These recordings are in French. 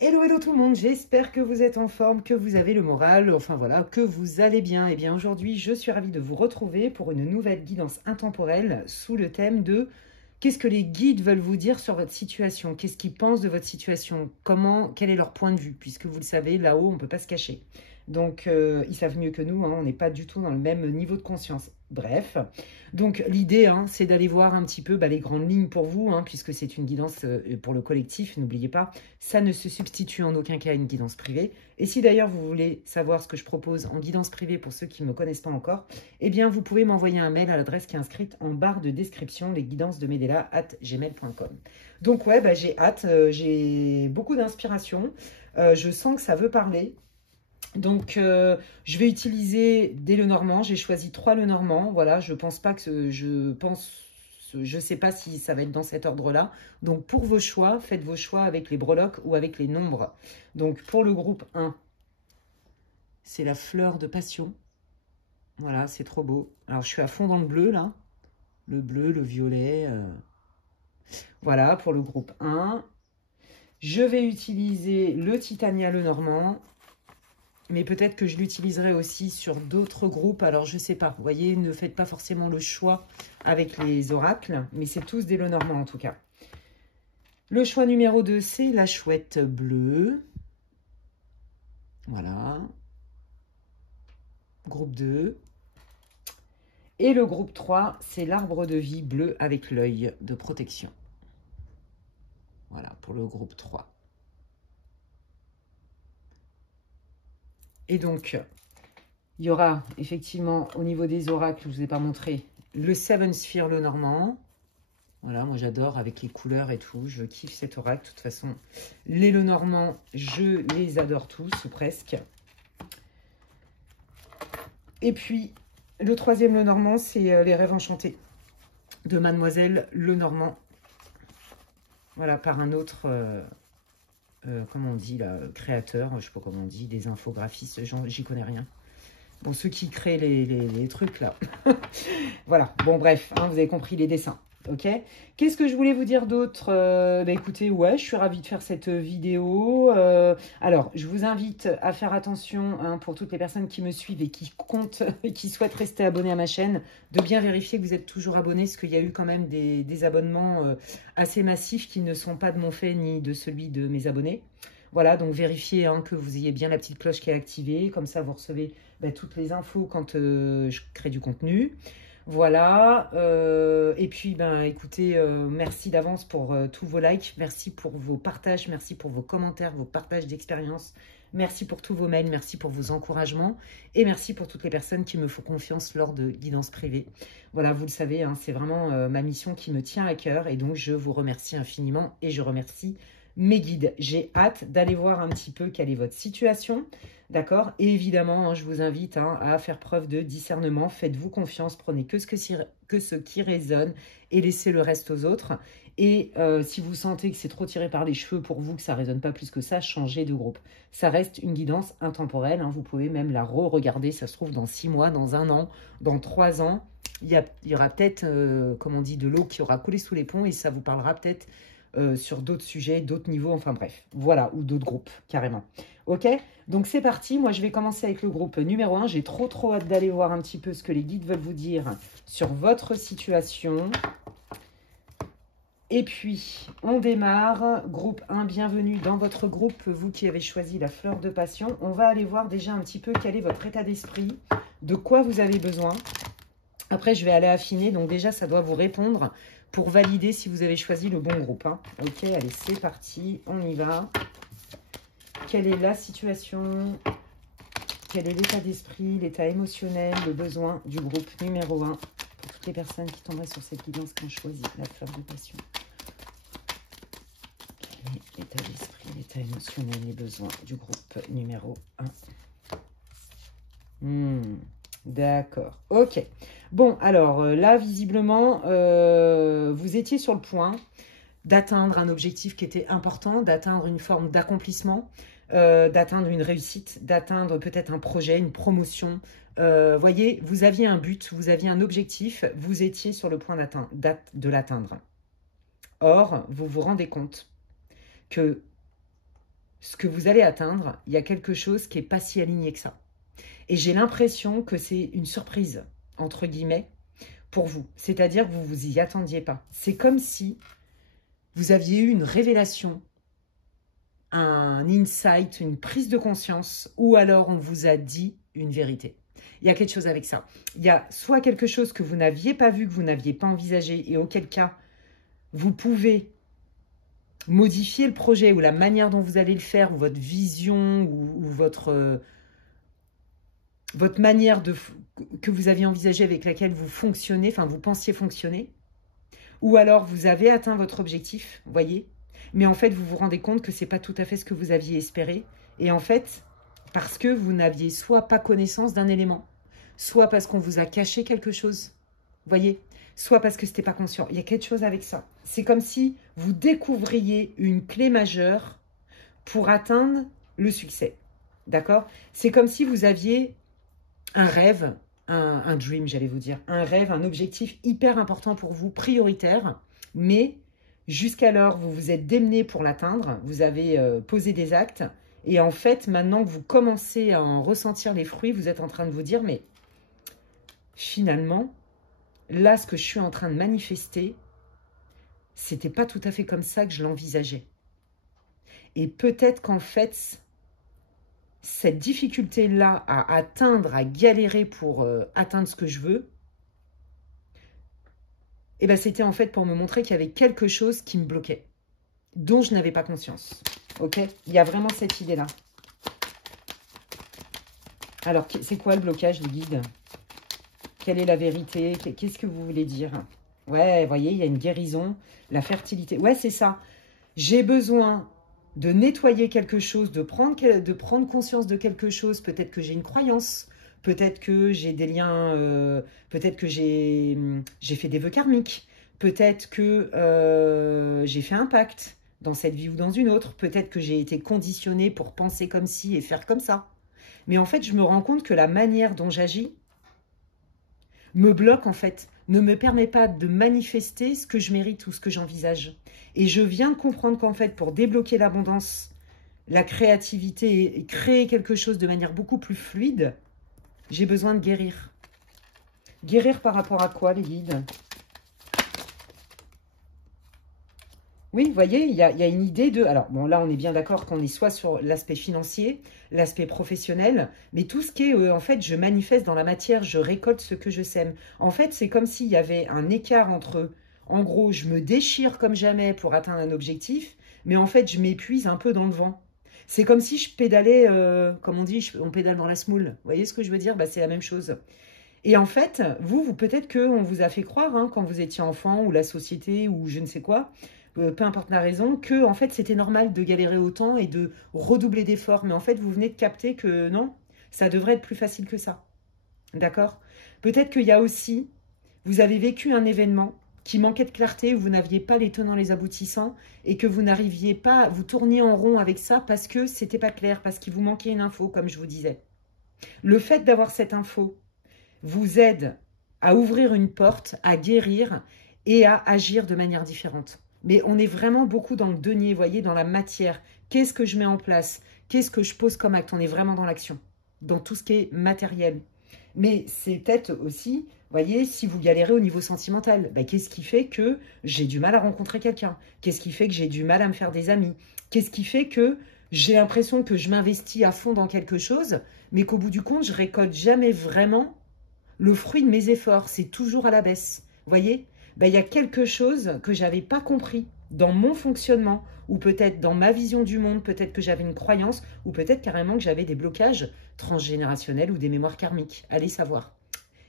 Hello, hello tout le monde, j'espère que vous êtes en forme, que vous avez le moral, enfin voilà, que vous allez bien. Et bien aujourd'hui, je suis ravie de vous retrouver pour une nouvelle guidance intemporelle sous le thème de qu'est-ce que les guides veulent vous dire sur votre situation, qu'est-ce qu'ils pensent de votre situation, quel est leur point de vue, puisque vous le savez, là-haut, on ne peut pas se cacher. Donc, ils savent mieux que nous, hein, on n'est pas du tout dans le même niveau de conscience. Bref, donc l'idée, hein, c'est d'aller voir un petit peu les grandes lignes pour vous, hein, puisque c'est une guidance pour le collectif, n'oubliez pas, ça ne se substitue en aucun cas à une guidance privée. Et si d'ailleurs vous voulez savoir ce que je propose en guidance privée pour ceux qui ne me connaissent pas encore, eh bien vous pouvez m'envoyer un mail à l'adresse qui est inscrite en barre de description, lesguidancesdemedela@gmail.com. Donc ouais, j'ai hâte, j'ai beaucoup d'inspiration, je sens que ça veut parler. Donc, je vais utiliser des Lenormand. J'ai choisi 3 Lenormand. Voilà, je pense pas que je sais pas si ça va être dans cet ordre-là. Donc, pour vos choix, faites vos choix avec les breloques ou avec les nombres. Donc, pour le groupe 1, c'est la fleur de passion. Voilà, c'est trop beau. Alors, je suis à fond dans le bleu, là. Le bleu, le violet. Voilà, pour le groupe 1. Je vais utiliser le Titania Lenormand. Mais peut-être que je l'utiliserai aussi sur d'autres groupes. Alors, je ne sais pas. Vous voyez, ne faites pas forcément le choix avec les oracles. Mais c'est tous des Lenormand en tout cas. Le choix numéro 2, c'est la chouette bleue. Voilà. Groupe 2. Et le groupe 3, c'est l'arbre de vie bleu avec l'œil de protection. Voilà, pour le groupe 3. Et donc, il y aura effectivement au niveau des oracles, je ne vous ai pas montré, le Seven Sphere Lenormand. Voilà, moi j'adore avec les couleurs et tout, je kiffe cet oracle. De toute façon, les Lenormand, je les adore tous, ou presque. Et puis, le 3e Lenormand, c'est les rêves enchantés de Mademoiselle Lenormand. Voilà, par un autre, comment on dit là, créateur, je ne sais pas comment on dit, des infographistes, j'y connais rien. Bon, ceux qui créent les trucs là. Voilà, bon bref, hein, vous avez compris les dessins. Ok, qu'est-ce que je voulais vous dire d'autre? Écoutez, ouais, je suis ravie de faire cette vidéo. Alors, je vous invite à faire attention, hein, pour toutes les personnes qui me suivent et qui comptent et qui souhaitent rester abonnés à ma chaîne, de bien vérifier que vous êtes toujours abonnés, parce qu'il y a eu quand même des abonnements assez massifs qui ne sont pas de mon fait ni de celui de mes abonnés. Voilà, donc vérifiez, hein, que vous ayez bien la petite cloche qui est activée, comme ça vous recevez toutes les infos quand je crée du contenu. Voilà, et puis écoutez, merci d'avance pour tous vos likes, merci pour vos partages, merci pour vos commentaires, vos partages d'expérience, merci pour tous vos mails, merci pour vos encouragements et merci pour toutes les personnes qui me font confiance lors de guidances privées. Voilà, vous le savez, hein, c'est vraiment ma mission qui me tient à cœur et donc je vous remercie infiniment et je remercie mes guides. J'ai hâte d'aller voir un petit peu quelle est votre situation, d'accord? Et évidemment, hein, je vous invite, hein, à faire preuve de discernement. Faites-vous confiance, prenez que ce qui résonne et laissez le reste aux autres. Et si vous sentez que c'est trop tiré par les cheveux pour vous, que ça ne résonne pas plus que ça, changez de groupe. Ça reste une guidance intemporelle, hein, vous pouvez même la re-regarder, ça se trouve dans 6 mois, dans 1 an, dans 3 ans. Il y aura peut-être, comme on dit, de l'eau qui aura coulé sous les ponts et ça vous parlera peut-être sur d'autres sujets, d'autres niveaux, enfin bref, voilà, ou d'autres groupes, carrément. Ok, donc c'est parti, moi je vais commencer avec le groupe numéro 1, j'ai trop hâte d'aller voir un petit peu ce que les guides veulent vous dire sur votre situation. Et puis, on démarre, groupe 1, bienvenue dans votre groupe, vous qui avez choisi la fleur de passion. On va aller voir déjà un petit peu quel est votre état d'esprit, de quoi vous avez besoin. Après, je vais aller affiner, donc déjà, ça doit vous répondre pour valider si vous avez choisi le bon groupe, hein. Ok, allez, c'est parti, on y va. Quelle est la situation? Quel est l'état d'esprit, l'état émotionnel, le besoin du groupe numéro 1 pour toutes les personnes qui tomberaient sur cette guidance qui ont choisi la fleur de passion? Quel est l'état d'esprit, l'état émotionnel, les besoins du groupe numéro 1? D'accord, ok. Bon, alors là, visiblement, vous étiez sur le point d'atteindre un objectif qui était important, d'atteindre une forme d'accomplissement, d'atteindre une réussite, d'atteindre peut-être un projet, une promotion. Voyez, vous aviez un but, vous aviez un objectif, vous étiez sur le point de l'atteindre. Or, vous vous rendez compte que ce que vous allez atteindre, il y a quelque chose qui n'est pas si aligné que ça. Et j'ai l'impression que c'est une surprise, entre guillemets, pour vous. C'est-à-dire que vous ne vous y attendiez pas. C'est comme si vous aviez eu une révélation, un insight, une prise de conscience, ou alors on vous a dit une vérité. Il y a quelque chose avec ça. Il y a soit quelque chose que vous n'aviez pas vu, que vous n'aviez pas envisagé, et auquel cas, vous pouvez modifier le projet ou la manière dont vous allez le faire, ou votre vision, ou votre manière que vous aviez envisagée avec laquelle vous fonctionnez, enfin vous pensiez fonctionner. Ou alors vous avez atteint votre objectif, vous voyez, mais en fait vous vous rendez compte que ce n'est pas tout à fait ce que vous aviez espéré. Et en fait, parce que vous n'aviez soit pas connaissance d'un élément, soit parce qu'on vous a caché quelque chose, vous voyez, soit parce que ce n'était pas conscient. Il y a quelque chose avec ça. C'est comme si vous découvriez une clé majeure pour atteindre le succès. D'accord? C'est comme si vous aviez un rêve, un dream, j'allais vous dire, un rêve, un objectif hyper important pour vous, prioritaire, mais jusqu'alors, vous vous êtes démené pour l'atteindre, vous avez posé des actes, et en fait, maintenant que vous commencez à en ressentir les fruits, vous êtes en train de vous dire, mais finalement, là, ce que je suis en train de manifester, c'était pas tout à fait comme ça que je l'envisageais. Et peut-être qu'en fait, cette difficulté-là à atteindre, à galérer pour atteindre ce que je veux, eh ben, c'était en fait pour me montrer qu'il y avait quelque chose qui me bloquait, dont je n'avais pas conscience. Ok? Il y a vraiment cette idée-là. Alors, c'est quoi le blocage, les guides? Quelle est la vérité? Qu'est-ce que vous voulez dire? Ouais, vous voyez, il y a une guérison, la fertilité. Ouais, c'est ça. J'ai besoin de nettoyer quelque chose, de prendre conscience de quelque chose. Peut-être que j'ai une croyance, peut-être que j'ai des liens, peut-être que j'ai fait des vœux karmiques, peut-être que j'ai fait un pacte dans cette vie ou dans une autre, peut-être que j'ai été conditionnée pour penser comme ci et faire comme ça. Mais en fait, je me rends compte que la manière dont j'agis me bloque en fait, ne me permet pas de manifester ce que je mérite ou ce que j'envisage. Et je viens de comprendre qu'en fait, pour débloquer l'abondance, la créativité et créer quelque chose de manière beaucoup plus fluide, j'ai besoin de guérir. Guérir par rapport à quoi, les guides? Oui, vous voyez, il y a une idée de... Alors, bon, là, on est bien d'accord qu'on est soit sur l'aspect financier, l'aspect professionnel, mais tout ce qui est, en fait, je manifeste dans la matière, je récolte ce que je sème. En fait, c'est comme s'il y avait un écart entre, en gros, je me déchire comme jamais pour atteindre un objectif, mais en fait, je m'épuise un peu dans le vent. C'est comme si je pédalais, comme on dit, on pédale dans la semoule. Vous voyez ce que je veux dire? Bah, c'est la même chose. Et en fait, vous peut-être qu'on vous a fait croire, hein, quand vous étiez enfant, ou la société, ou je ne sais quoi, peu importe la raison, que en fait c'était normal de galérer autant et de redoubler d'efforts. Mais en fait, vous venez de capter que non, ça devrait être plus facile que ça. D'accord? Peut-être qu'il y a aussi, vous avez vécu un événement qui manquait de clarté, où vous n'aviez pas les tenants, les aboutissants, et que vous n'arriviez pas, vous tourniez en rond avec ça parce que c'était pas clair, parce qu'il vous manquait une info, comme je vous disais. Le fait d'avoir cette info vous aide à ouvrir une porte, à guérir et à agir de manière différente. Mais on est vraiment beaucoup dans le denier, vous voyez, dans la matière. Qu'est-ce que je mets en place? Qu'est-ce que je pose comme acte? On est vraiment dans l'action, dans tout ce qui est matériel. Mais c'est peut-être aussi, vous voyez, si vous galérez au niveau sentimental, ben, qu'est-ce qui fait que j'ai du mal à rencontrer quelqu'un? Qu'est-ce qui fait que j'ai du mal à me faire des amis? Qu'est-ce qui fait que j'ai l'impression que je m'investis à fond dans quelque chose, mais qu'au bout du compte, je récolte jamais vraiment le fruit de mes efforts? C'est toujours à la baisse. Vous voyez? Ben, il y a quelque chose que je n'avais pas compris dans mon fonctionnement, ou peut-être dans ma vision du monde, peut-être que j'avais une croyance, ou peut-être carrément que j'avais des blocages transgénérationnels ou des mémoires karmiques. Allez savoir.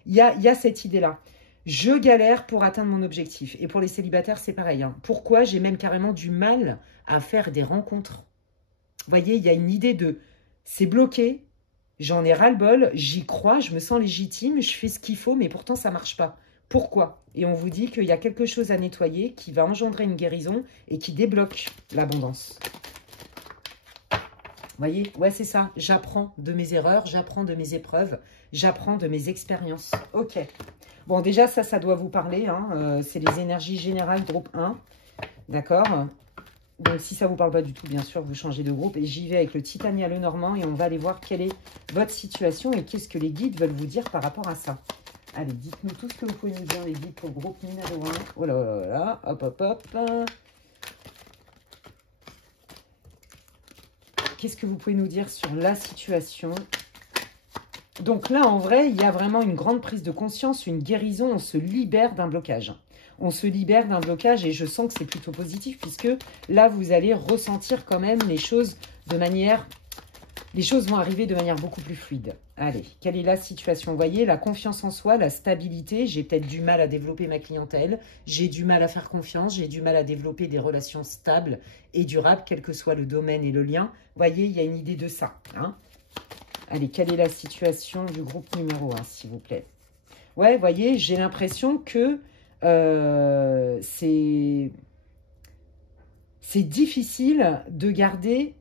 Il y a cette idée-là. Je galère pour atteindre mon objectif. Et pour les célibataires, c'est pareil, hein. Pourquoi j'ai même carrément du mal à faire des rencontres? Vous voyez, il y a une idée de c'est bloqué, j'en ai ras-le-bol, j'y crois, je me sens légitime, je fais ce qu'il faut, mais pourtant ça ne marche pas. Pourquoi? Et on vous dit qu'il y a quelque chose à nettoyer qui va engendrer une guérison et qui débloque l'abondance. Vous voyez? Ouais, c'est ça. J'apprends de mes erreurs, j'apprends de mes épreuves, j'apprends de mes expériences. Ok. Bon, déjà, ça doit vous parler, hein. C'est les énergies générales, groupe 1. D'accord? Donc, si ça ne vous parle pas du tout, bien sûr, vous changez de groupe. Et j'y vais avec le Titania Lenormand et on va aller voir quelle est votre situation et qu'est-ce que les guides veulent vous dire par rapport à ça. Allez, dites-nous tout ce que vous pouvez nous dire, les guides, pour le groupe numéro 1. Oh là là là là, hop, hop, hop. Qu'est-ce que vous pouvez nous dire sur la situation? Donc là, en vrai, il y a vraiment une grande prise de conscience, une guérison. On se libère d'un blocage. On se libère d'un blocage et je sens que c'est plutôt positif puisque là, vous allez ressentir quand même les choses de manière... Les choses vont arriver de manière beaucoup plus fluide. Allez, quelle est la situation? Vous voyez, la confiance en soi, la stabilité. J'ai peut-être du mal à développer ma clientèle. J'ai du mal à faire confiance. J'ai du mal à développer des relations stables et durables, quel que soit le domaine et le lien. Vous voyez, il y a une idée de ça. Hein. Allez, quelle est la situation du groupe numéro 1, s'il vous plaît? Ouais, vous voyez, j'ai l'impression que c'est difficile de garder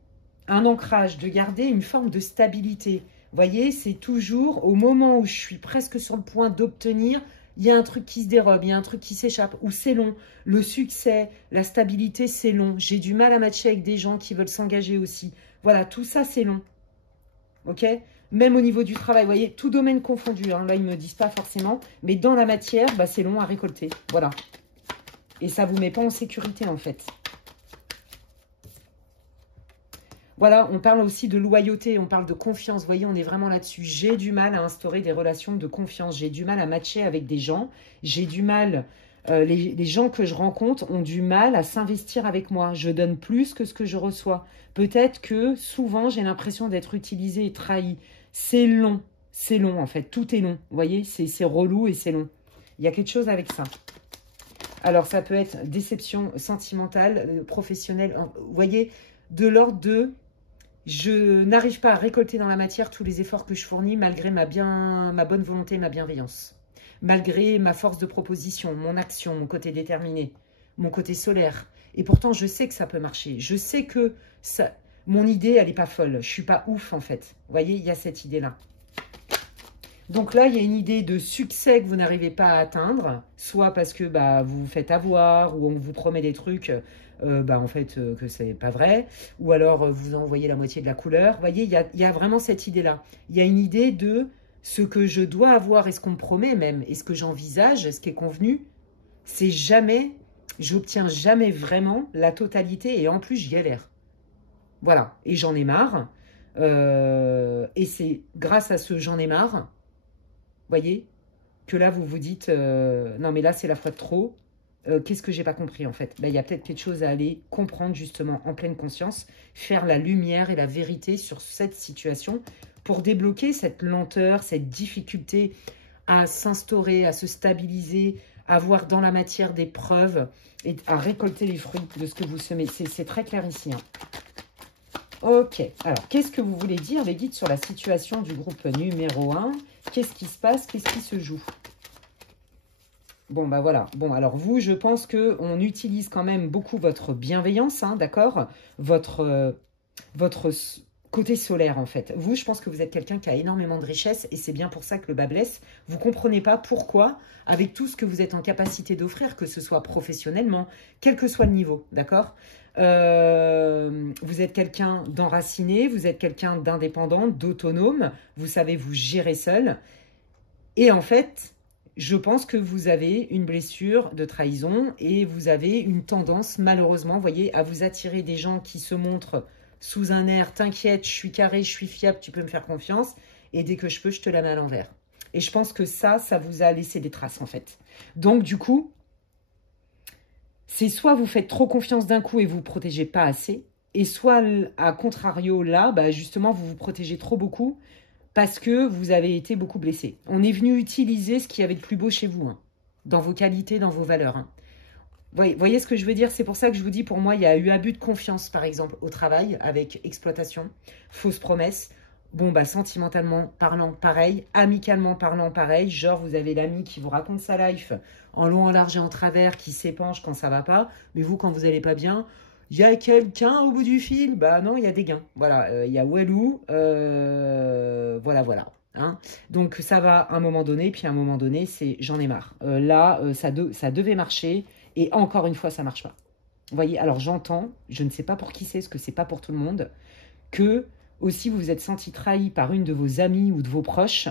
un ancrage, de garder une forme de stabilité. Vous voyez, c'est toujours au moment où je suis presque sur le point d'obtenir, il y a un truc qui se dérobe, il y a un truc qui s'échappe, ou c'est long. Le succès, la stabilité, c'est long. J'ai du mal à matcher avec des gens qui veulent s'engager aussi. Voilà, tout ça, c'est long. Ok? Même au niveau du travail, vous voyez, tout domaine confondu. Hein, là, ils ne me disent pas forcément. Mais dans la matière, bah, c'est long à récolter. Voilà. Et ça ne vous met pas en sécurité, en fait. Voilà, on parle aussi de loyauté, on parle de confiance. Vous voyez, on est vraiment là-dessus. J'ai du mal à instaurer des relations de confiance. J'ai du mal à matcher avec des gens. J'ai du mal... les gens que je rencontre ont du mal à s'investir avec moi. Je donne plus que ce que je reçois. Peut-être que souvent, j'ai l'impression d'être utilisée et trahie. C'est long en fait. Tout est long. Vous voyez, c'est relou et c'est long. Il y a quelque chose avec ça. Alors, ça peut être déception sentimentale, professionnelle. Vous voyez, de l'ordre de... Je n'arrive pas à récolter dans la matière tous les efforts que je fournis malgré ma bonne volonté et ma bienveillance. Malgré ma force de proposition, mon action, mon côté déterminé, mon côté solaire. Et pourtant, je sais que ça peut marcher. Je sais que ça, mon idée, elle n'est pas folle. Je ne suis pas ouf, en fait. Vous voyez, il y a cette idée-là. Donc là, il y a une idée de succès que vous n'arrivez pas à atteindre, soit parce que bah, vous vous faites avoir, ou on vous promet des trucs, en fait, que ce n'est pas vrai, ou alors vous envoyez la moitié de la couleur. Vous voyez, il y a vraiment cette idée-là. Il y a une idée de ce que je dois avoir et ce qu'on me promet même, et ce que j'envisage, ce qui est convenu, c'est jamais, j'obtiens jamais vraiment la totalité, et en plus, je galère. Voilà, et j'en ai marre, et c'est grâce à ce j'en ai marre, voyez, que là, vous vous dites, non, mais là, c'est la fois de trop. Qu'est-ce que j'ai pas compris, en fait? Ben, il y a peut-être quelque chose à aller comprendre, justement, en pleine conscience, faire la lumière et la vérité sur cette situation pour débloquer cette lenteur, cette difficulté à s'instaurer, à se stabiliser, à voir dans la matière des preuves et à récolter les fruits de ce que vous semez. C'est très clair ici, hein. Ok, alors, qu'est-ce que vous voulez dire, les guides, sur la situation du groupe numéro 1? Qu'est-ce qui se passe? Qu'est-ce qui se joue? Bon, bah voilà. Bon, alors vous, je pense qu'on utilise quand même beaucoup votre bienveillance, hein, d'accord? Votre côté solaire, en fait. Vous, je pense que vous êtes quelqu'un qui a énormément de richesse et c'est bien pour ça que le bas blesse. Vous ne comprenez pas pourquoi, avec tout ce que vous êtes en capacité d'offrir, que ce soit professionnellement, quel que soit le niveau, d'accord? Vous êtes quelqu'un d'enraciné, vous êtes quelqu'un d'indépendant, d'autonome, vous savez vous gérer seul. Et en fait, je pense que vous avez une blessure de trahison et vous avez une tendance, malheureusement, vous voyez, à vous attirer des gens qui se montrent sous un air « t'inquiète, je suis carré, je suis fiable, tu peux me faire confiance » et dès que je peux, je te la mets à l'envers. Et je pense que ça vous a laissé des traces, en fait. Donc, du coup, c'est soit vous faites trop confiance d'un coup et vous vous protégez pas assez, et soit, à contrario, là, bah, justement, vous vous protégez trop beaucoup parce que vous avez été beaucoup blessé. On est venu utiliser ce qu'il y avait de plus beau chez vous, hein, dans vos qualités, dans vos valeurs. Hein. Voyez ce que je veux dire? C'est pour ça que je vous dis, pour moi, il y a eu abus de confiance, par exemple, au travail, avec exploitation, fausses promesses. Bon, bah, sentimentalement parlant, pareil. Amicalement parlant, pareil. Genre, vous avez l'ami qui vous raconte sa life en long, en large et en travers, qui s'épanche quand ça va pas. Mais vous, quand vous allez pas bien, il y a quelqu'un au bout du fil. Bah non, il y a des gains. Voilà, il y a Walou. Voilà. Hein. Donc, ça va à un moment donné. Puis à un moment donné, c'est j'en ai marre. Là, ça devait marcher. Et encore une fois, ça marche pas. Vous voyez, alors j'entends, je ne sais pas pour qui c'est, parce que c'est pas pour tout le monde, que aussi vous vous êtes senti trahi par une de vos amies ou de vos proches,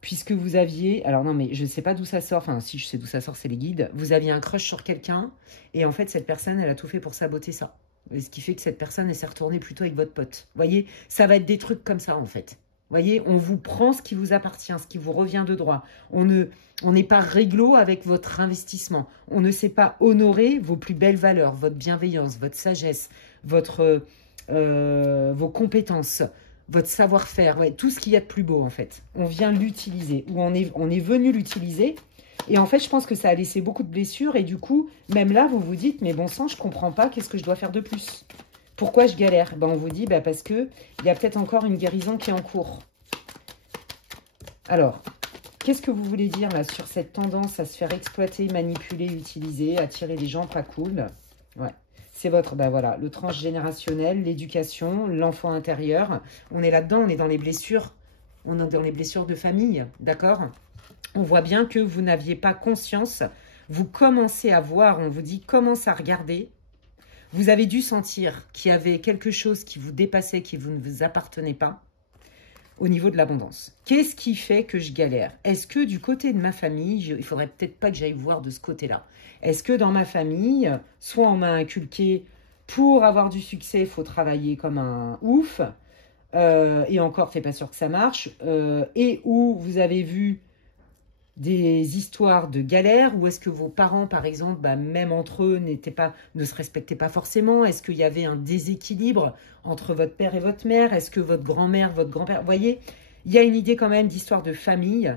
puisque vous aviez, alors non mais je ne sais pas d'où ça sort, enfin si je sais d'où ça sort, c'est les guides, vous aviez un crush sur quelqu'un, et en fait cette personne, elle a tout fait pour saboter ça. Et ce qui fait que cette personne, elle s'est retournée plutôt avec votre pote. Vous voyez, ça va être des trucs comme ça en fait. Vous voyez, on vous prend ce qui vous appartient, ce qui vous revient de droit. On n'est pas réglo avec votre investissement. On ne sait pas honorer vos plus belles valeurs, votre bienveillance, votre sagesse, vos compétences, votre savoir-faire, ouais, tout ce qu'il y a de plus beau en fait. On vient l'utiliser, ou on est venu l'utiliser. Et en fait, je pense que ça a laissé beaucoup de blessures. Et du coup, même là, vous vous dites, mais bon sang, je ne comprends pas, qu'est-ce que je dois faire de plus? Pourquoi je galère? Ben, on vous dit, parce qu'il y a peut-être encore une guérison qui est en cours. Alors, qu'est-ce que vous voulez dire là sur cette tendance à se faire exploiter, manipuler, utiliser, attirer des gens pas cool? Ouais, c'est votre, voilà, le transgénérationnel, l'éducation, l'enfant intérieur. On est là-dedans, on est dans les blessures. On est dans les blessures de famille, d'accord? On voit bien que vous n'aviez pas conscience. Vous commencez à voir, on vous dit, commence à regarder. Vous avez dû sentir qu'il y avait quelque chose qui vous dépassait, qui ne vous appartenait pas au niveau de l'abondance. Qu'est-ce qui fait que je galère? Est-ce que du côté de ma famille, il faudrait peut-être pas que j'aille voir de ce côté-là. Est-ce que dans ma famille, soit on m'a inculqué, pour avoir du succès, il faut travailler comme un ouf, et encore, c'est pas sûr que ça marche, et où vous avez vu des histoires de galères, ou est-ce que vos parents, par exemple, même entre eux, ne se respectaient pas forcément? Est-ce qu'il y avait un déséquilibre entre votre père et votre mère? Est-ce que votre grand-mère, votre grand-père... Vous voyez, il y a une idée quand même d'histoire de famille.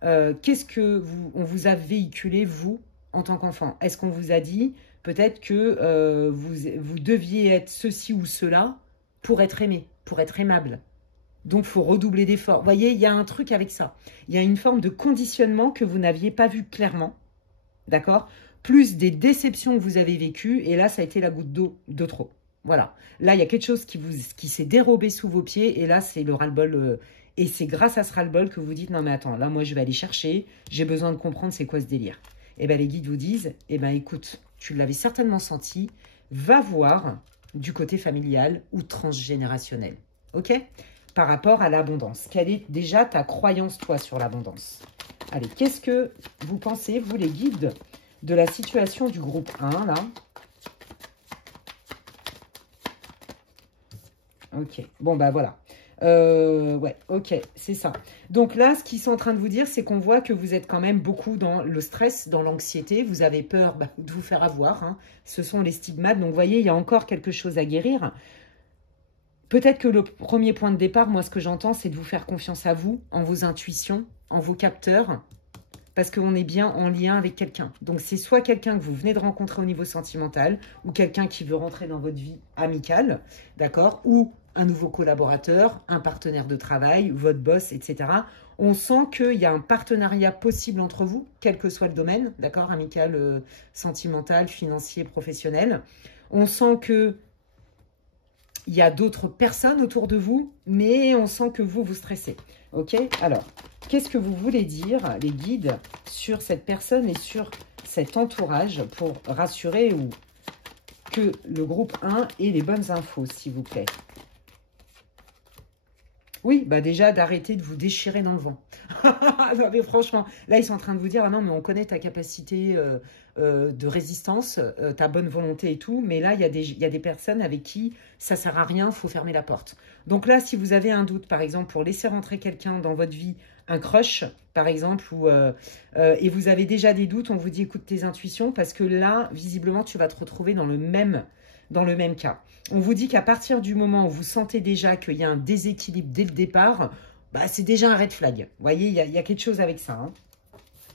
Qu'est-ce que on vous a véhiculé, vous, en tant qu'enfant? Est-ce qu'on vous a dit, peut-être que vous deviez être ceci ou cela pour être aimé, pour être aimable? Donc, il faut redoubler d'efforts. Vous voyez, il y a un truc avec ça. Il y a une forme de conditionnement que vous n'aviez pas vu clairement. D'accord? Plus des déceptions que vous avez vécues. Et là, ça a été la goutte d'eau de trop. Voilà. Là, il y a quelque chose qui s'est dérobé sous vos pieds. Et là, c'est le ras-le-bol. Et c'est grâce à ce ras-le-bol que vous dites, non mais attends, là, moi, je vais aller chercher. J'ai besoin de comprendre c'est quoi ce délire. Et bien, les guides vous disent, écoute, tu l'avais certainement senti. Va voir du côté familial ou transgénérationnel. OK? Par rapport à l'abondance. Quelle est déjà ta croyance, toi, sur l'abondance? Allez, qu'est-ce que vous pensez, vous, les guides, de la situation du groupe 1, là? Ok, bon, voilà. Ouais, ok, c'est ça. Donc là, ce qu'ils sont en train de vous dire, c'est qu'on voit que vous êtes quand même beaucoup dans le stress, dans l'anxiété. Vous avez peur de vous faire avoir. Hein. Ce sont les stigmates. Donc, vous voyez, il y a encore quelque chose à guérir. Peut-être que le premier point de départ, moi, ce que j'entends, c'est de vous faire confiance à vous, en vos intuitions, en vos capteurs, parce qu'on est bien en lien avec quelqu'un. Donc, c'est soit quelqu'un que vous venez de rencontrer au niveau sentimental, ou quelqu'un qui veut rentrer dans votre vie amicale, d'accord? Ou un nouveau collaborateur, un partenaire de travail, votre boss, etc. On sent qu'il y a un partenariat possible entre vous, quel que soit le domaine, d'accord? Amical, sentimental, financier, professionnel. On sent que il y a d'autres personnes autour de vous, mais on sent que vous stressez. Ok? Alors, qu'est-ce que vous voulez dire, les guides, sur cette personne et sur cet entourage pour rassurer ou que le groupe 1 ait les bonnes infos, s'il vous plaît? Oui, déjà d'arrêter de vous déchirer dans le vent. Non, mais franchement, là, ils sont en train de vous dire, ah non, mais on connaît ta capacité de résistance, ta bonne volonté et tout, mais là, il y a des personnes avec qui ça sert à rien, il faut fermer la porte. Donc là, si vous avez un doute, par exemple, pour laisser rentrer quelqu'un dans votre vie, un crush, par exemple, et vous avez déjà des doutes, on vous dit, écoute tes intuitions, parce que là, visiblement, tu vas te retrouver dans le même cas. On vous dit qu'à partir du moment où vous sentez déjà qu'il y a un déséquilibre dès le départ, c'est déjà un red flag. Vous voyez, il y a quelque chose avec ça. Hein.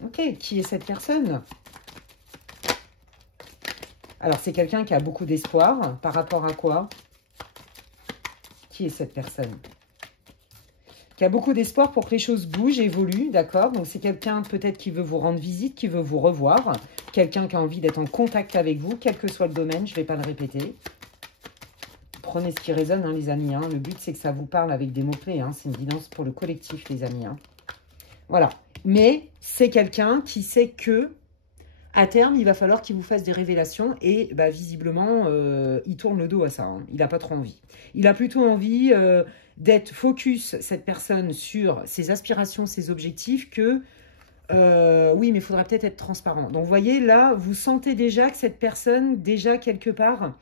Ok, qui est cette personne? Alors, c'est quelqu'un qui a beaucoup d'espoir. Par rapport à quoi? Qui est cette personne? Qui a beaucoup d'espoir pour que les choses bougent, évoluent, d'accord? Donc, c'est quelqu'un peut-être qui veut vous rendre visite, qui veut vous revoir. Quelqu'un qui a envie d'être en contact avec vous, quel que soit le domaine, je ne vais pas le répéter. Prenez ce qui résonne, hein, les amis. Hein. Le but, c'est que ça vous parle avec des mots-clés. Hein. C'est une guidance pour le collectif, les amis. Hein. Voilà. Mais c'est quelqu'un qui sait que, à terme, il va falloir qu'il vous fasse des révélations et bah, visiblement, il tourne le dos à ça. Hein. Il n'a pas trop envie. Il a plutôt envie d'être focus, cette personne, sur ses aspirations, ses objectifs, que oui, mais il faudra peut-être être transparent. Donc, vous voyez, là, vous sentez déjà que cette personne, déjà, quelque part,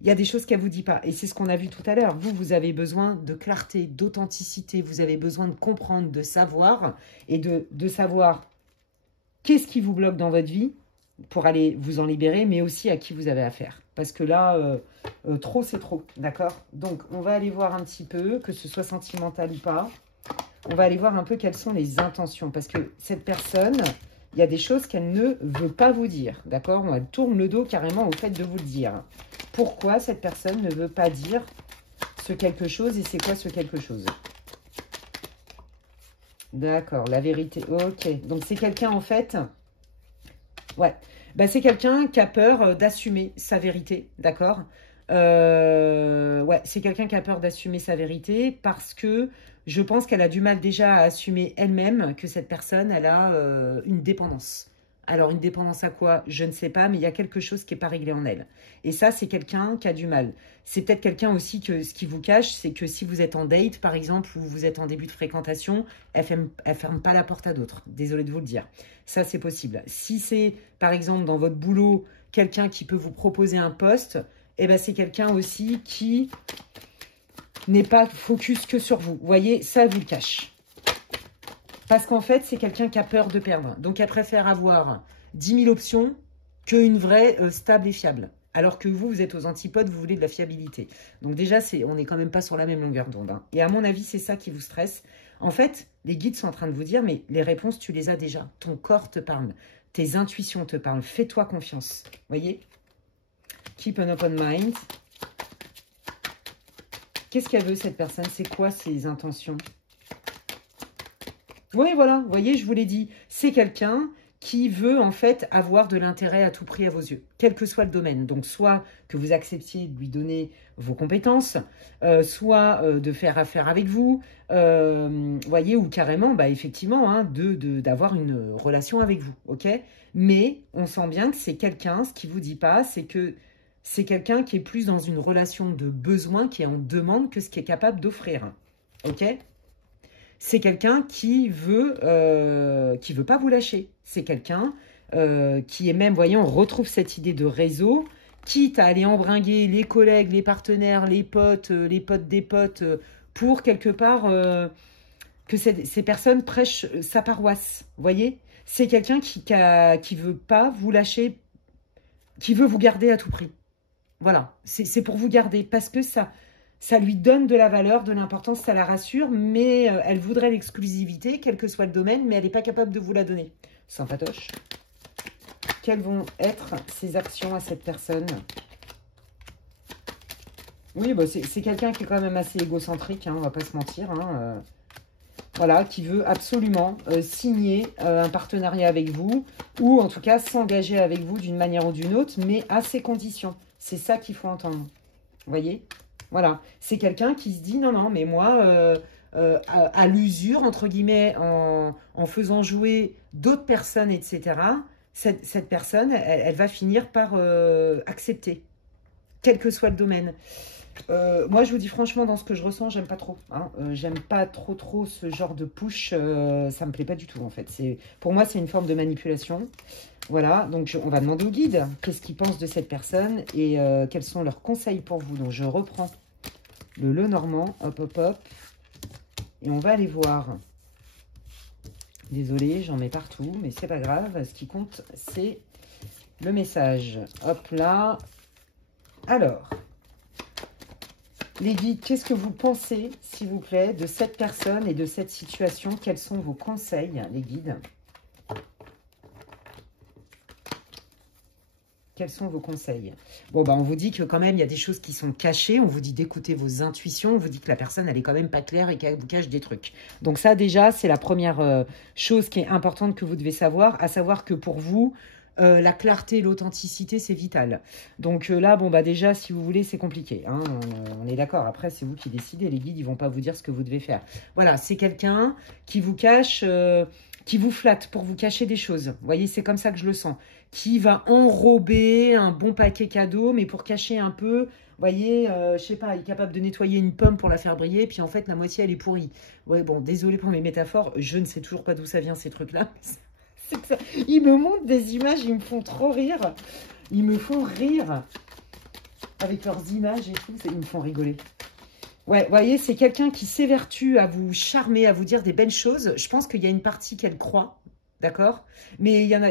il y a des choses qu'elle ne vous dit pas. Et c'est ce qu'on a vu tout à l'heure. Vous, vous avez besoin de clarté, d'authenticité. Vous avez besoin de comprendre, de savoir et de savoir qu'est-ce qui vous bloque dans votre vie pour aller vous en libérer, mais aussi à qui vous avez affaire. Parce que là, trop, c'est trop. D'accord? Donc, on va aller voir un petit peu, que ce soit sentimental ou pas. On va aller voir un peu quelles sont les intentions. Parce que cette personne, il y a des choses qu'elle ne veut pas vous dire. D'accord? Elle tourne le dos carrément au fait de vous le dire. Pourquoi cette personne ne veut pas dire ce quelque chose et c'est quoi ce quelque chose? D'accord, la vérité. Ok, donc c'est quelqu'un en fait... Ouais, bah, c'est quelqu'un qui a peur d'assumer sa vérité, d'accord? Ouais, c'est quelqu'un qui a peur d'assumer sa vérité parce que je pense qu'elle a du mal déjà à assumer elle-même que cette personne, elle a une dépendance. Alors, une dépendance à quoi? Je ne sais pas, mais il y a quelque chose qui n'est pas réglé en elle. Et ça, c'est quelqu'un qui a du mal. C'est peut-être quelqu'un aussi que ce qui vous cache, c'est que si vous êtes en date, par exemple, ou vous êtes en début de fréquentation, elle ferme pas la porte à d'autres. Désolée de vous le dire. Ça, c'est possible. Si c'est, par exemple, dans votre boulot, quelqu'un qui peut vous proposer un poste, eh ben, c'est quelqu'un aussi qui n'est pas focus que sur vous. Vous voyez, ça vous le cache. Parce qu'en fait, c'est quelqu'un qui a peur de perdre. Donc, elle préfère avoir 10 000 options qu'une vraie stable et fiable. Alors que vous, vous êtes aux antipodes, vous voulez de la fiabilité. Donc déjà, on n'est quand même pas sur la même longueur d'onde. Hein. Et à mon avis, c'est ça qui vous stresse. En fait, les guides sont en train de vous dire, mais les réponses, tu les as déjà. Ton corps te parle. Tes intuitions te parlent. Fais-toi confiance. Vous voyez? Keep an open mind. Qu'est-ce qu'elle veut, cette personne? C'est quoi ses intentions? Oui, voilà, vous voyez, je vous l'ai dit, c'est quelqu'un qui veut en fait avoir de l'intérêt à tout prix à vos yeux, quel que soit le domaine. Donc, soit que vous acceptiez de lui donner vos compétences, soit de faire affaire avec vous, voyez, ou carrément, bah, effectivement, hein, d'avoir une relation avec vous, ok? Mais on sent bien que c'est quelqu'un, ce qui ne vous dit pas, c'est que c'est quelqu'un qui est plus dans une relation de besoin, qui est en demande que ce qui est capable d'offrir, ok? C'est quelqu'un qui veut pas vous lâcher. C'est quelqu'un qui est même, voyez, on retrouve cette idée de réseau, quitte à aller embringuer les collègues, les partenaires, les potes des potes, pour quelque part que ces personnes prêchent sa paroisse. Vous voyez? C'est quelqu'un qui veut pas vous lâcher, qui veut vous garder à tout prix. Voilà, c'est pour vous garder, parce que ça lui donne de la valeur, de l'importance, ça la rassure, mais elle voudrait l'exclusivité, quel que soit le domaine, mais elle n'est pas capable de vous la donner. Sympatoche. Quelles vont être ses actions à cette personne? Oui, bah c'est quelqu'un qui est quand même assez égocentrique, hein, on ne va pas se mentir. Hein, voilà, qui veut absolument signer un partenariat avec vous, ou en tout cas s'engager avec vous d'une manière ou d'une autre, mais à ses conditions. C'est ça qu'il faut entendre. Vous voyez? Voilà, c'est quelqu'un qui se dit, non, non, mais moi, à l'usure, entre guillemets, en faisant jouer d'autres personnes, etc., cette personne, elle va finir par accepter, quel que soit le domaine. Moi, je vous dis franchement, dans ce que je ressens, j'aime pas trop. Hein. J'aime pas trop ce genre de push. Ça me plaît pas du tout, en fait. Pour moi, c'est une forme de manipulation. Voilà, donc on va demander au guide qu'est-ce qu'ils pensent de cette personne et quels sont leurs conseils pour vous. Donc, je reprends le Lenormand, hop, hop, hop. Et on va aller voir. Désolée, j'en mets partout, mais c'est pas grave. Ce qui compte, c'est le message. Hop là. Alors, les guides, qu'est-ce que vous pensez, s'il vous plaît, de cette personne et de cette situation? Quels sont vos conseils, les guides? Quels sont vos conseils? Bon, bah, on vous dit que quand même, il y a des choses qui sont cachées. On vous dit d'écouter vos intuitions. On vous dit que la personne, elle est quand même pas claire et qu'elle vous cache des trucs. Donc ça, déjà, c'est la première chose qui est importante que vous devez savoir. À savoir que pour vous, la clarté et l'authenticité, c'est vital. Donc là, bon, bah déjà, si vous voulez, c'est compliqué. Hein, on est d'accord. Après, c'est vous qui décidez. Les guides, ils vont pas vous dire ce que vous devez faire. Voilà, c'est quelqu'un qui vous cache... qui vous flatte pour vous cacher des choses. Vous voyez, c'est comme ça que je le sens. qui va enrober un bon paquet cadeau, mais pour cacher un peu, vous voyez, je sais pas, il est capable de nettoyer une pomme pour la faire briller, puis en fait, la moitié, elle est pourrie. Ouais, bon, désolé pour mes métaphores, je ne sais toujours pas d'où ça vient, ces trucs-là. C'est que ça... Ils me montrent des images, ils me font trop rire. Ils me font rire avec leurs images et tout, ils me font rigoler. Ouais, vous voyez, c'est quelqu'un qui s'évertue à vous charmer, à vous dire des belles choses. Je pense qu'il y a une partie qu'elle croit, d'accord? Mais il y en a,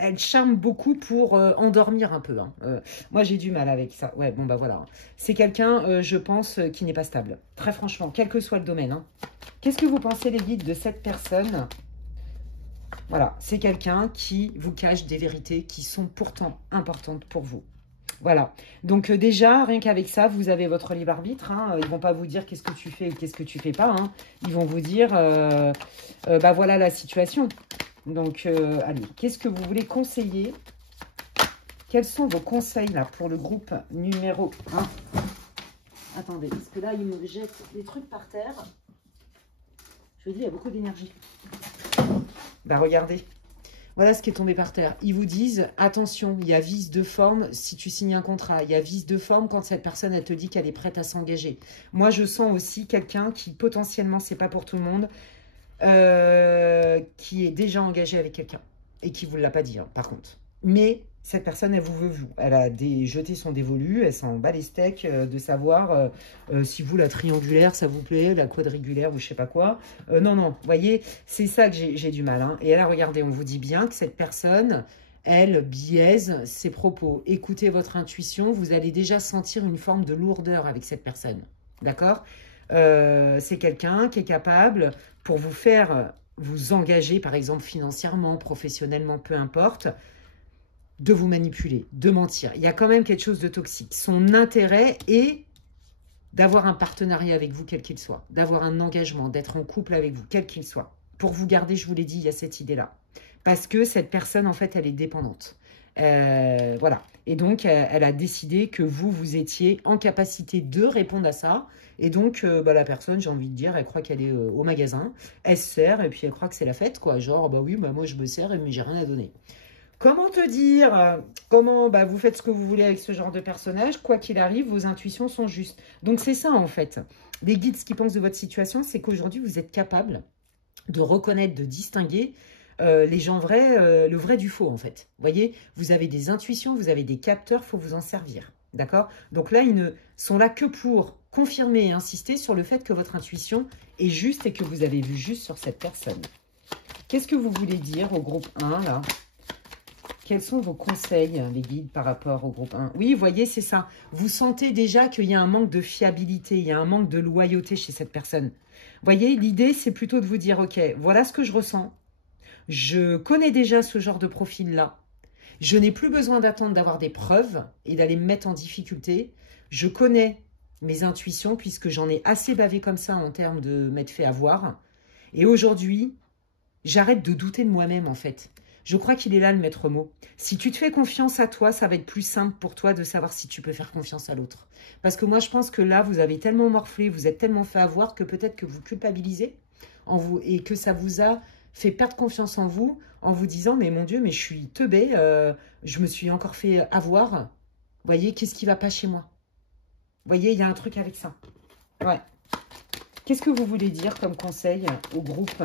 elle charme beaucoup pour endormir un peu. Hein. Moi, j'ai du mal avec ça. Ouais, bon, bah voilà. C'est quelqu'un, je pense, qui n'est pas stable. Très franchement, quel que soit le domaine. Hein. Qu'est-ce que vous pensez, les guides, de cette personne? Voilà, c'est quelqu'un qui vous cache des vérités qui sont pourtant importantes pour vous. Voilà, donc déjà, rien qu'avec ça, vous avez votre libre arbitre. Hein. Ils ne vont pas vous dire qu'est-ce que tu fais ou qu'est-ce que tu fais pas. Hein. Ils vont vous dire, bah voilà la situation. Donc, allez, qu'est-ce que vous voulez conseiller? Quels sont vos conseils là pour le groupe numéro 1? Attendez, parce que là, ils me jettent des trucs par terre. Je vous dis, il y a beaucoup d'énergie. Bah regardez. Voilà ce qui est tombé par terre. Ils vous disent, attention, il y a vice de forme si tu signes un contrat. Il y a vice de forme quand cette personne, elle te dit qu'elle est prête à s'engager. Moi, je sens aussi quelqu'un qui, potentiellement, c'est pas pour tout le monde, qui est déjà engagé avec quelqu'un. Et qui ne vous l'a pas dit, hein, par contre. Mais cette personne, elle vous veut vous. Elle a jeté son dévolu, elle s'en bat les steaks de savoir si vous, la triangulaire, ça vous plaît, la quadrangulaire ou je sais pas quoi. Non, non, vous voyez, c'est ça que j'ai du mal. Hein. Et là, regardez, on vous dit bien que cette personne, elle biaise ses propos. Écoutez votre intuition, vous allez déjà sentir une forme de lourdeur avec cette personne. D'accord? C'est quelqu'un qui est capable, pour vous faire vous engager, par exemple, financièrement, professionnellement, peu importe, de vous manipuler, de mentir. Il y a quand même quelque chose de toxique. Son intérêt est d'avoir un partenariat avec vous, quel qu'il soit, d'avoir un engagement, d'être en couple avec vous, quel qu'il soit. Pour vous garder, je vous l'ai dit, il y a cette idée-là. Parce que cette personne, en fait, elle est dépendante. Voilà. Et donc, elle a décidé que vous étiez en capacité de répondre à ça. Et donc, bah, la personne, j'ai envie de dire, elle croit qu'elle est au magasin, elle se sert, et puis elle croit que c'est la fête, quoi. Genre, bah oui, bah moi, je me sers, mais j'ai rien à donner. Comment te dire? Comment bah, vous faites ce que vous voulez avec ce genre de personnage? Quoi qu'il arrive, vos intuitions sont justes. Donc, c'est ça, en fait. Les guides, ce qu'ils pensent de votre situation, c'est qu'aujourd'hui, vous êtes capable de reconnaître, de distinguer les gens vrais, le vrai du faux, en fait. Vous voyez, vous avez des intuitions, vous avez des capteurs, il faut vous en servir. D'accord? Donc là, ils ne sont là que pour confirmer et insister sur le fait que votre intuition est juste et que vous avez vu juste sur cette personne. Qu'est-ce que vous voulez dire au groupe 1, là? Quels sont vos conseils, les guides, par rapport au groupe 1? Oui, vous voyez, c'est ça. Vous sentez déjà qu'il y a un manque de fiabilité, il y a un manque de loyauté chez cette personne. Vous voyez, l'idée, c'est plutôt de vous dire, ok, voilà ce que je ressens. Je connais déjà ce genre de profil-là. Je n'ai plus besoin d'attendre d'avoir des preuves et d'aller me mettre en difficulté. Je connais mes intuitions puisque j'en ai assez bavé comme ça en termes de m'être fait avoir. Et aujourd'hui, j'arrête de douter de moi-même, en fait. Je crois qu'il est là le maître mot. Si tu te fais confiance à toi, ça va être plus simple pour toi de savoir si tu peux faire confiance à l'autre. Parce que moi, je pense que là, vous avez tellement morflé, vous êtes tellement fait avoir que peut-être que vous culpabilisez en vous et que ça vous a fait perdre confiance en vous disant, mais mon Dieu, mais je suis teubée, je me suis encore fait avoir. Vous voyez, qu'est-ce qui ne va pas chez moi? Vous voyez, il y a un truc avec ça. Ouais. Qu'est-ce que vous voulez dire comme conseil au groupe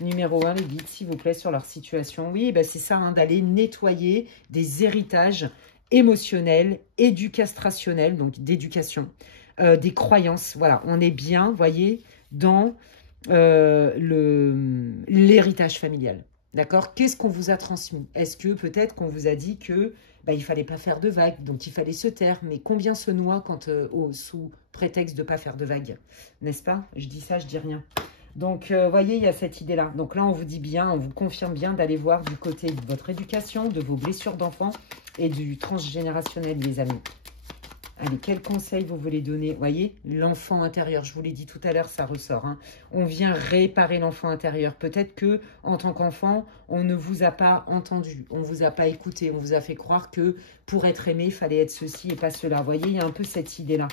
numéro 1, les guides, s'il vous plaît, sur leur situation? Oui, ben c'est ça, hein, d'aller nettoyer des héritages émotionnels, éducationnels, donc d'éducation, des croyances. Voilà, on est bien, vous voyez, dans l'héritage familial. D'accord? Qu'est-ce qu'on vous a transmis? Est-ce que peut-être qu'on vous a dit que bah, il ne fallait pas faire de vagues, donc il fallait se taire, mais combien se noient quand, sous prétexte de ne pas faire de vagues? N'est-ce pas? Je dis ça, je dis rien. Donc, vous voyez, il y a cette idée-là. Donc là, on vous dit bien, on vous confirme bien d'aller voir du côté de votre éducation, de vos blessures d'enfants et du transgénérationnel, les amis. Allez, quel conseil vous voulez donner? Vous voyez, l'enfant intérieur, je vous l'ai dit tout à l'heure, ça ressort. Hein. On vient réparer l'enfant intérieur. Peut-être que en tant qu'enfant, on ne vous a pas entendu, on ne vous a pas écouté, on vous a fait croire que pour être aimé, il fallait être ceci et pas cela. Vous voyez, il y a un peu cette idée-là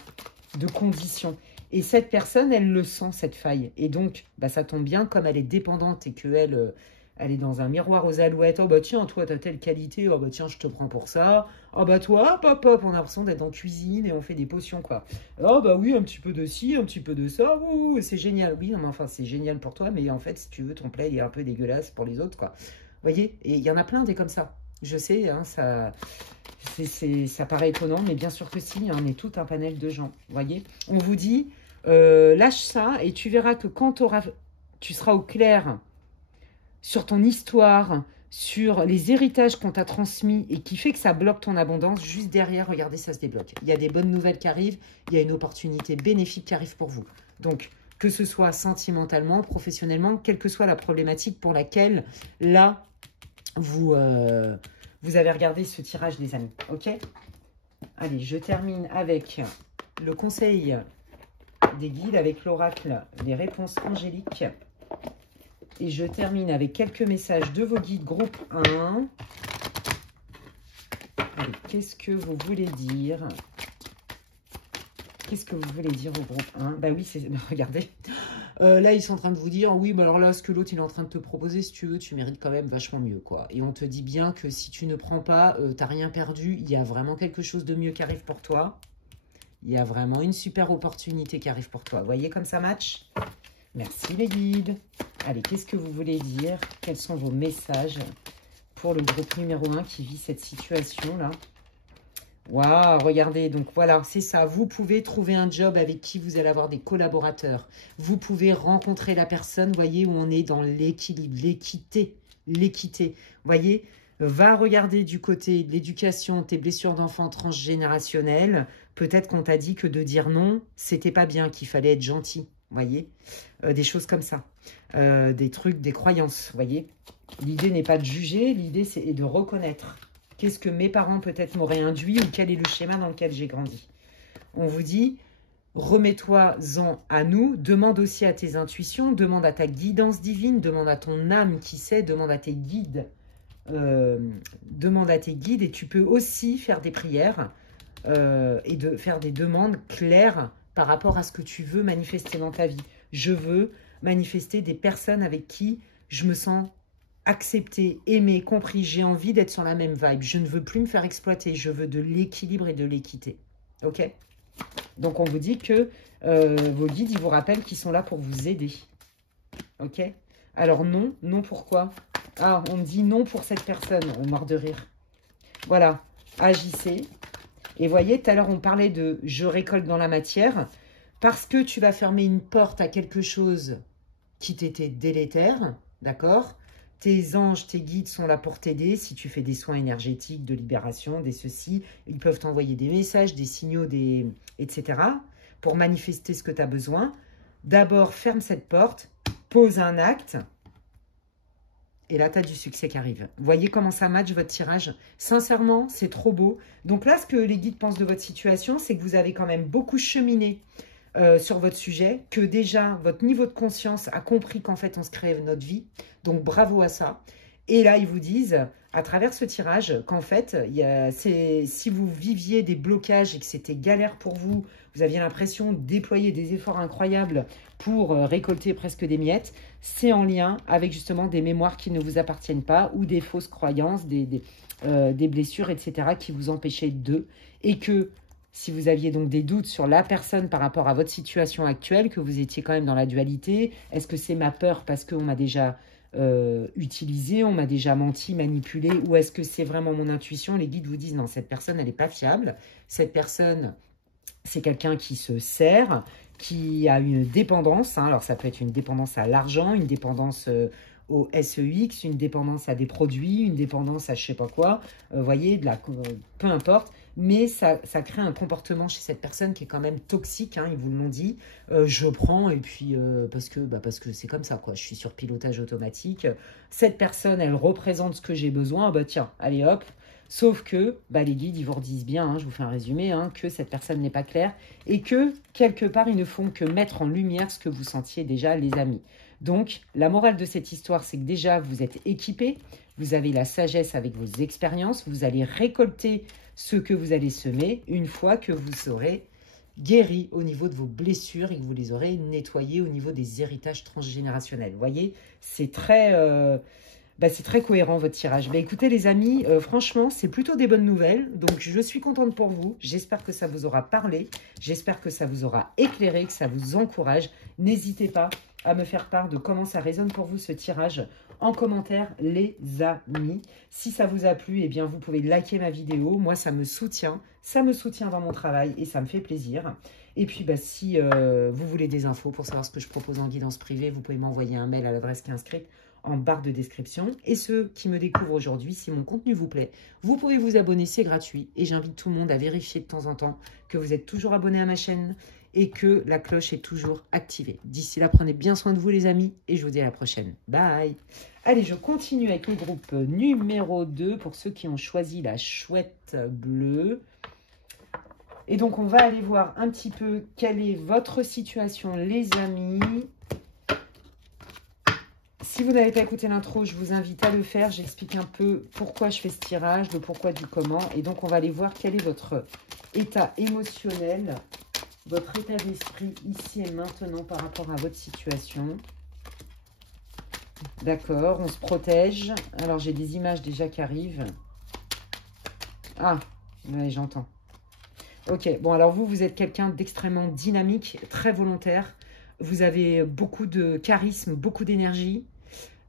de condition. Et cette personne, elle le sent, cette faille. Et donc, bah, ça tombe bien, comme elle est dépendante et qu'elle Elle est dans un miroir aux alouettes. Oh bah tiens, toi, t'as telle qualité. Oh bah tiens, je te prends pour ça. Oh bah toi, hop, hop, hop. On a l'impression d'être en cuisine et on fait des potions, quoi. Oh bah oui, un petit peu de ci, un petit peu de ça. Ouh, c'est génial. Oui, non, mais enfin, c'est génial pour toi. Mais en fait, si tu veux, ton plat, il est un peu dégueulasse pour les autres, quoi. Vous voyez? Et il y en a plein des comme ça. Je sais, hein, ça paraît étonnant, mais bien sûr que si, hein, on est tout un panel de gens. Vous voyez? On vous dit, lâche ça et tu verras que quand tu seras au clair sur ton histoire, sur les héritages qu'on t'a transmis et qui fait que ça bloque ton abondance, juste derrière, regardez, ça se débloque. Il y a des bonnes nouvelles qui arrivent, il y a une opportunité bénéfique qui arrive pour vous. Donc, que ce soit sentimentalement, professionnellement, quelle que soit la problématique pour laquelle, là, vous avez regardé ce tirage, les amis. Ok? Allez, je termine avec le conseil des guides, avec l'oracle, les réponses angéliques. Et je termine avec quelques messages de vos guides groupe 1. Allez, qu'est-ce que vous voulez dire? Qu'est-ce que vous voulez dire au groupe 1? Bah oui, regardez. Là, ils sont en train de vous dire, oui, bah alors là, ce que l'autre, il est en train de te proposer, si tu veux, tu mérites quand même vachement mieux, quoi. Et on te dit bien que si tu ne prends pas, t'as rien perdu. Il y a vraiment quelque chose de mieux qui arrive pour toi. Il y a vraiment une super opportunité qui arrive pour toi. Vous voyez comme ça match? Merci les guides. Allez, qu'est-ce que vous voulez dire? Quels sont vos messages pour le groupe numéro 1 qui vit cette situation-là? Waouh, regardez, donc voilà, c'est ça. Vous pouvez trouver un job avec qui vous allez avoir des collaborateurs. Vous pouvez rencontrer la personne, voyez, où on est dans l'équilibre, l'équité. L'équité, voyez, va regarder du côté de l'éducation, tes blessures d'enfants transgénérationnelles. Peut-être qu'on t'a dit que de dire non, c'était pas bien, qu'il fallait être gentil. Voyez, des choses comme ça, des trucs, des croyances, voyez. L'idée n'est pas de juger, l'idée c'est de reconnaître. Qu'est-ce que mes parents peut-être m'auraient induit ou quel est le schéma dans lequel j'ai grandi. On vous dit, remets-toi-en à nous, demande aussi à tes intuitions, demande à ta guidance divine, demande à ton âme qui sait, demande à tes guides. Demande à tes guides et tu peux aussi faire des prières et faire des demandes claires par rapport à ce que tu veux manifester dans ta vie. Je veux manifester des personnes avec qui je me sens acceptée, aimée, compris. J'ai envie d'être sur la même vibe. Je ne veux plus me faire exploiter. Je veux de l'équilibre et de l'équité. Ok? Donc, on vous dit que vos guides, ils vous rappellent qu'ils sont là pour vous aider. Ok? Alors, non. Non, pourquoi? Ah, on me dit non pour cette personne. On est mort de rire. Voilà. Agissez. Et voyez, tout à l'heure, on parlait de « je récolte dans la matière ». Parce que tu vas fermer une porte à quelque chose qui t'était délétère, d'accord? Tes anges, tes guides sont là pour t'aider. Si tu fais des soins énergétiques, de libération, des ceci, ils peuvent t'envoyer des messages, des signaux, etc. pour manifester ce que tu as besoin. D'abord, ferme cette porte, pose un acte. Et là, tu as du succès qui arrive. Vous voyez comment ça match votre tirage? Sincèrement, c'est trop beau. Donc là, ce que les guides pensent de votre situation, c'est que vous avez quand même beaucoup cheminé sur votre sujet, que déjà, votre niveau de conscience a compris qu'en fait, on se crée notre vie. Donc, bravo à ça. Et là, ils vous disent, à travers ce tirage, qu'en fait, si vous viviez des blocages et que c'était galère pour vous, vous aviez l'impression de déployer des efforts incroyables pour récolter presque des miettes, c'est en lien avec justement des mémoires qui ne vous appartiennent pas ou des fausses croyances, des blessures, etc. qui vous empêchaient d'eux. Et que si vous aviez donc des doutes sur la personne par rapport à votre situation actuelle, que vous étiez quand même dans la dualité, est-ce que c'est ma peur parce qu'on m'a déjà utilisé, on m'a déjà menti, manipulé, ou est-ce que c'est vraiment mon intuition? Les guides vous disent non, cette personne, elle n'est pas fiable. Cette personne, c'est quelqu'un qui se sert, qui a une dépendance. Hein. Alors, ça peut être une dépendance à l'argent, une dépendance au SEX, une dépendance à des produits, une dépendance à je sais pas quoi. Voyez, peu importe. Mais ça crée un comportement chez cette personne qui est quand même toxique, hein, ils vous l'ont dit. Je prends et puis parce que c'est comme ça, quoi. Je suis sur pilotage automatique. Cette personne, elle représente ce que j'ai besoin. Bah tiens, allez hop. Sauf que les guides, ils vous redisent bien, hein, je vous fais un résumé, hein, que cette personne n'est pas claire et que, quelque part, ils ne font que mettre en lumière ce que vous sentiez déjà, les amis. Donc, la morale de cette histoire, c'est que déjà, vous êtes équipés, vous avez la sagesse avec vos expériences, vous allez récolter ce que vous allez semer une fois que vous serez guéri au niveau de vos blessures et que vous les aurez nettoyées au niveau des héritages transgénérationnels. Vous voyez, c'est très... Bah, c'est très cohérent votre tirage. Bah, écoutez les amis, franchement, c'est plutôt des bonnes nouvelles. Donc, je suis contente pour vous. J'espère que ça vous aura parlé. J'espère que ça vous aura éclairé, que ça vous encourage. N'hésitez pas à me faire part de comment ça résonne pour vous ce tirage en commentaire, les amis. Si ça vous a plu, eh bien, vous pouvez liker ma vidéo. Moi, ça me soutient dans mon travail et ça me fait plaisir. Et puis, bah, si vous voulez des infos pour savoir ce que je propose en guidance privée, vous pouvez m'envoyer un mail à l'adresse qui est inscrite en barre de description. Et ceux qui me découvrent aujourd'hui, si mon contenu vous plaît, vous pouvez vous abonner, c'est gratuit. Et j'invite tout le monde à vérifier de temps en temps que vous êtes toujours abonné à ma chaîne et que la cloche est toujours activée. D'ici là, prenez bien soin de vous les amis et je vous dis à la prochaine. Bye. Allez, je continue avec le groupe numéro 2 pour ceux qui ont choisi la chouette bleue. Et donc, on va aller voir un petit peu quelle est votre situation, les amis. Si vous n'avez pas écouté l'intro, je vous invite à le faire. J'explique un peu pourquoi je fais ce tirage, le pourquoi du comment. Et donc, on va aller voir quel est votre état émotionnel, votre état d'esprit ici et maintenant par rapport à votre situation. D'accord, on se protège. Alors, j'ai des images déjà qui arrivent. Ah, ouais, j'entends. Ok, bon, alors vous êtes quelqu'un d'extrêmement dynamique, très volontaire. Vous avez beaucoup de charisme, beaucoup d'énergie.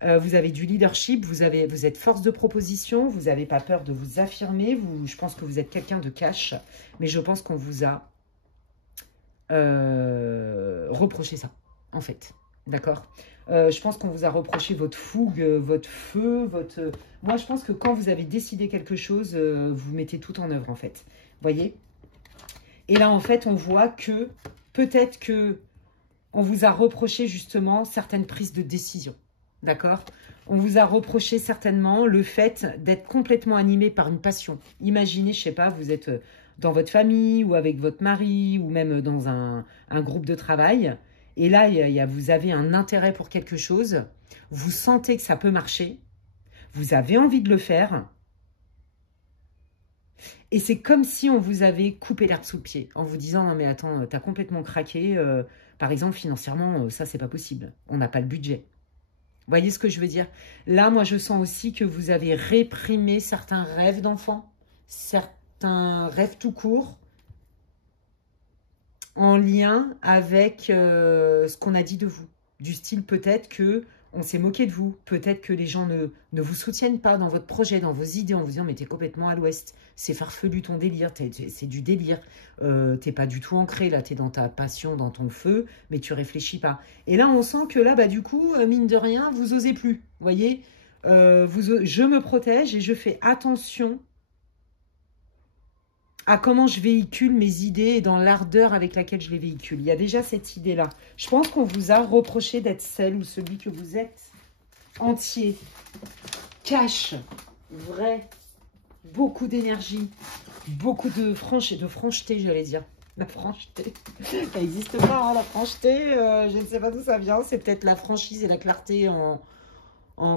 Vous avez du leadership, vous êtes force de proposition, vous n'avez pas peur de vous affirmer. Je pense que vous êtes quelqu'un de cash, mais je pense qu'on vous a reproché ça, en fait. D'accord. Je pense qu'on vous a reproché votre fougue, votre feu, votre... Moi, je pense que quand vous avez décidé quelque chose, vous mettez tout en œuvre, en fait. Vous voyez? Et là, en fait, on voit que peut-être que on vous a reproché justement certaines prises de décision. D'accord? On vous a reproché certainement le fait d'être complètement animé par une passion. Imaginez, je sais pas, vous êtes dans votre famille ou avec votre mari ou même dans un groupe de travail. Et là, vous avez un intérêt pour quelque chose. Vous sentez que ça peut marcher. Vous avez envie de le faire. Et c'est comme si on vous avait coupé l'herbe sous le pied en vous disant « Non mais attends, t'as complètement craqué. Par exemple, financièrement, ça, c'est pas possible. On n'a pas le budget. » Vous voyez ce que je veux dire? Là, moi, je sens aussi que vous avez réprimé certains rêves d'enfants, certains rêves tout court, en lien avec ce qu'on a dit de vous. Du style, peut-être que on s'est moqué de vous, peut-être que les gens ne vous soutiennent pas dans votre projet, dans vos idées, en vous disant « Mais t'es complètement à l'ouest, c'est farfelu ton délire, c'est du délire, t'es pas du tout ancré, là, t'es dans ta passion, dans ton feu, mais tu réfléchis pas. » Et là, on sent que là, bah, du coup, mine de rien, vous osez plus, vous voyez, je me protège et je fais attention à comment je véhicule mes idées et dans l'ardeur avec laquelle je les véhicule. Il y a déjà cette idée-là. Je pense qu'on vous a reproché d'être celle ou celui que vous êtes. Entier, cash, vrai, beaucoup d'énergie, beaucoup de francheté, j'allais dire. La francheté, ça n'existe pas, hein, la francheté. Je ne sais pas d'où ça vient. C'est peut-être la franchise et la clarté en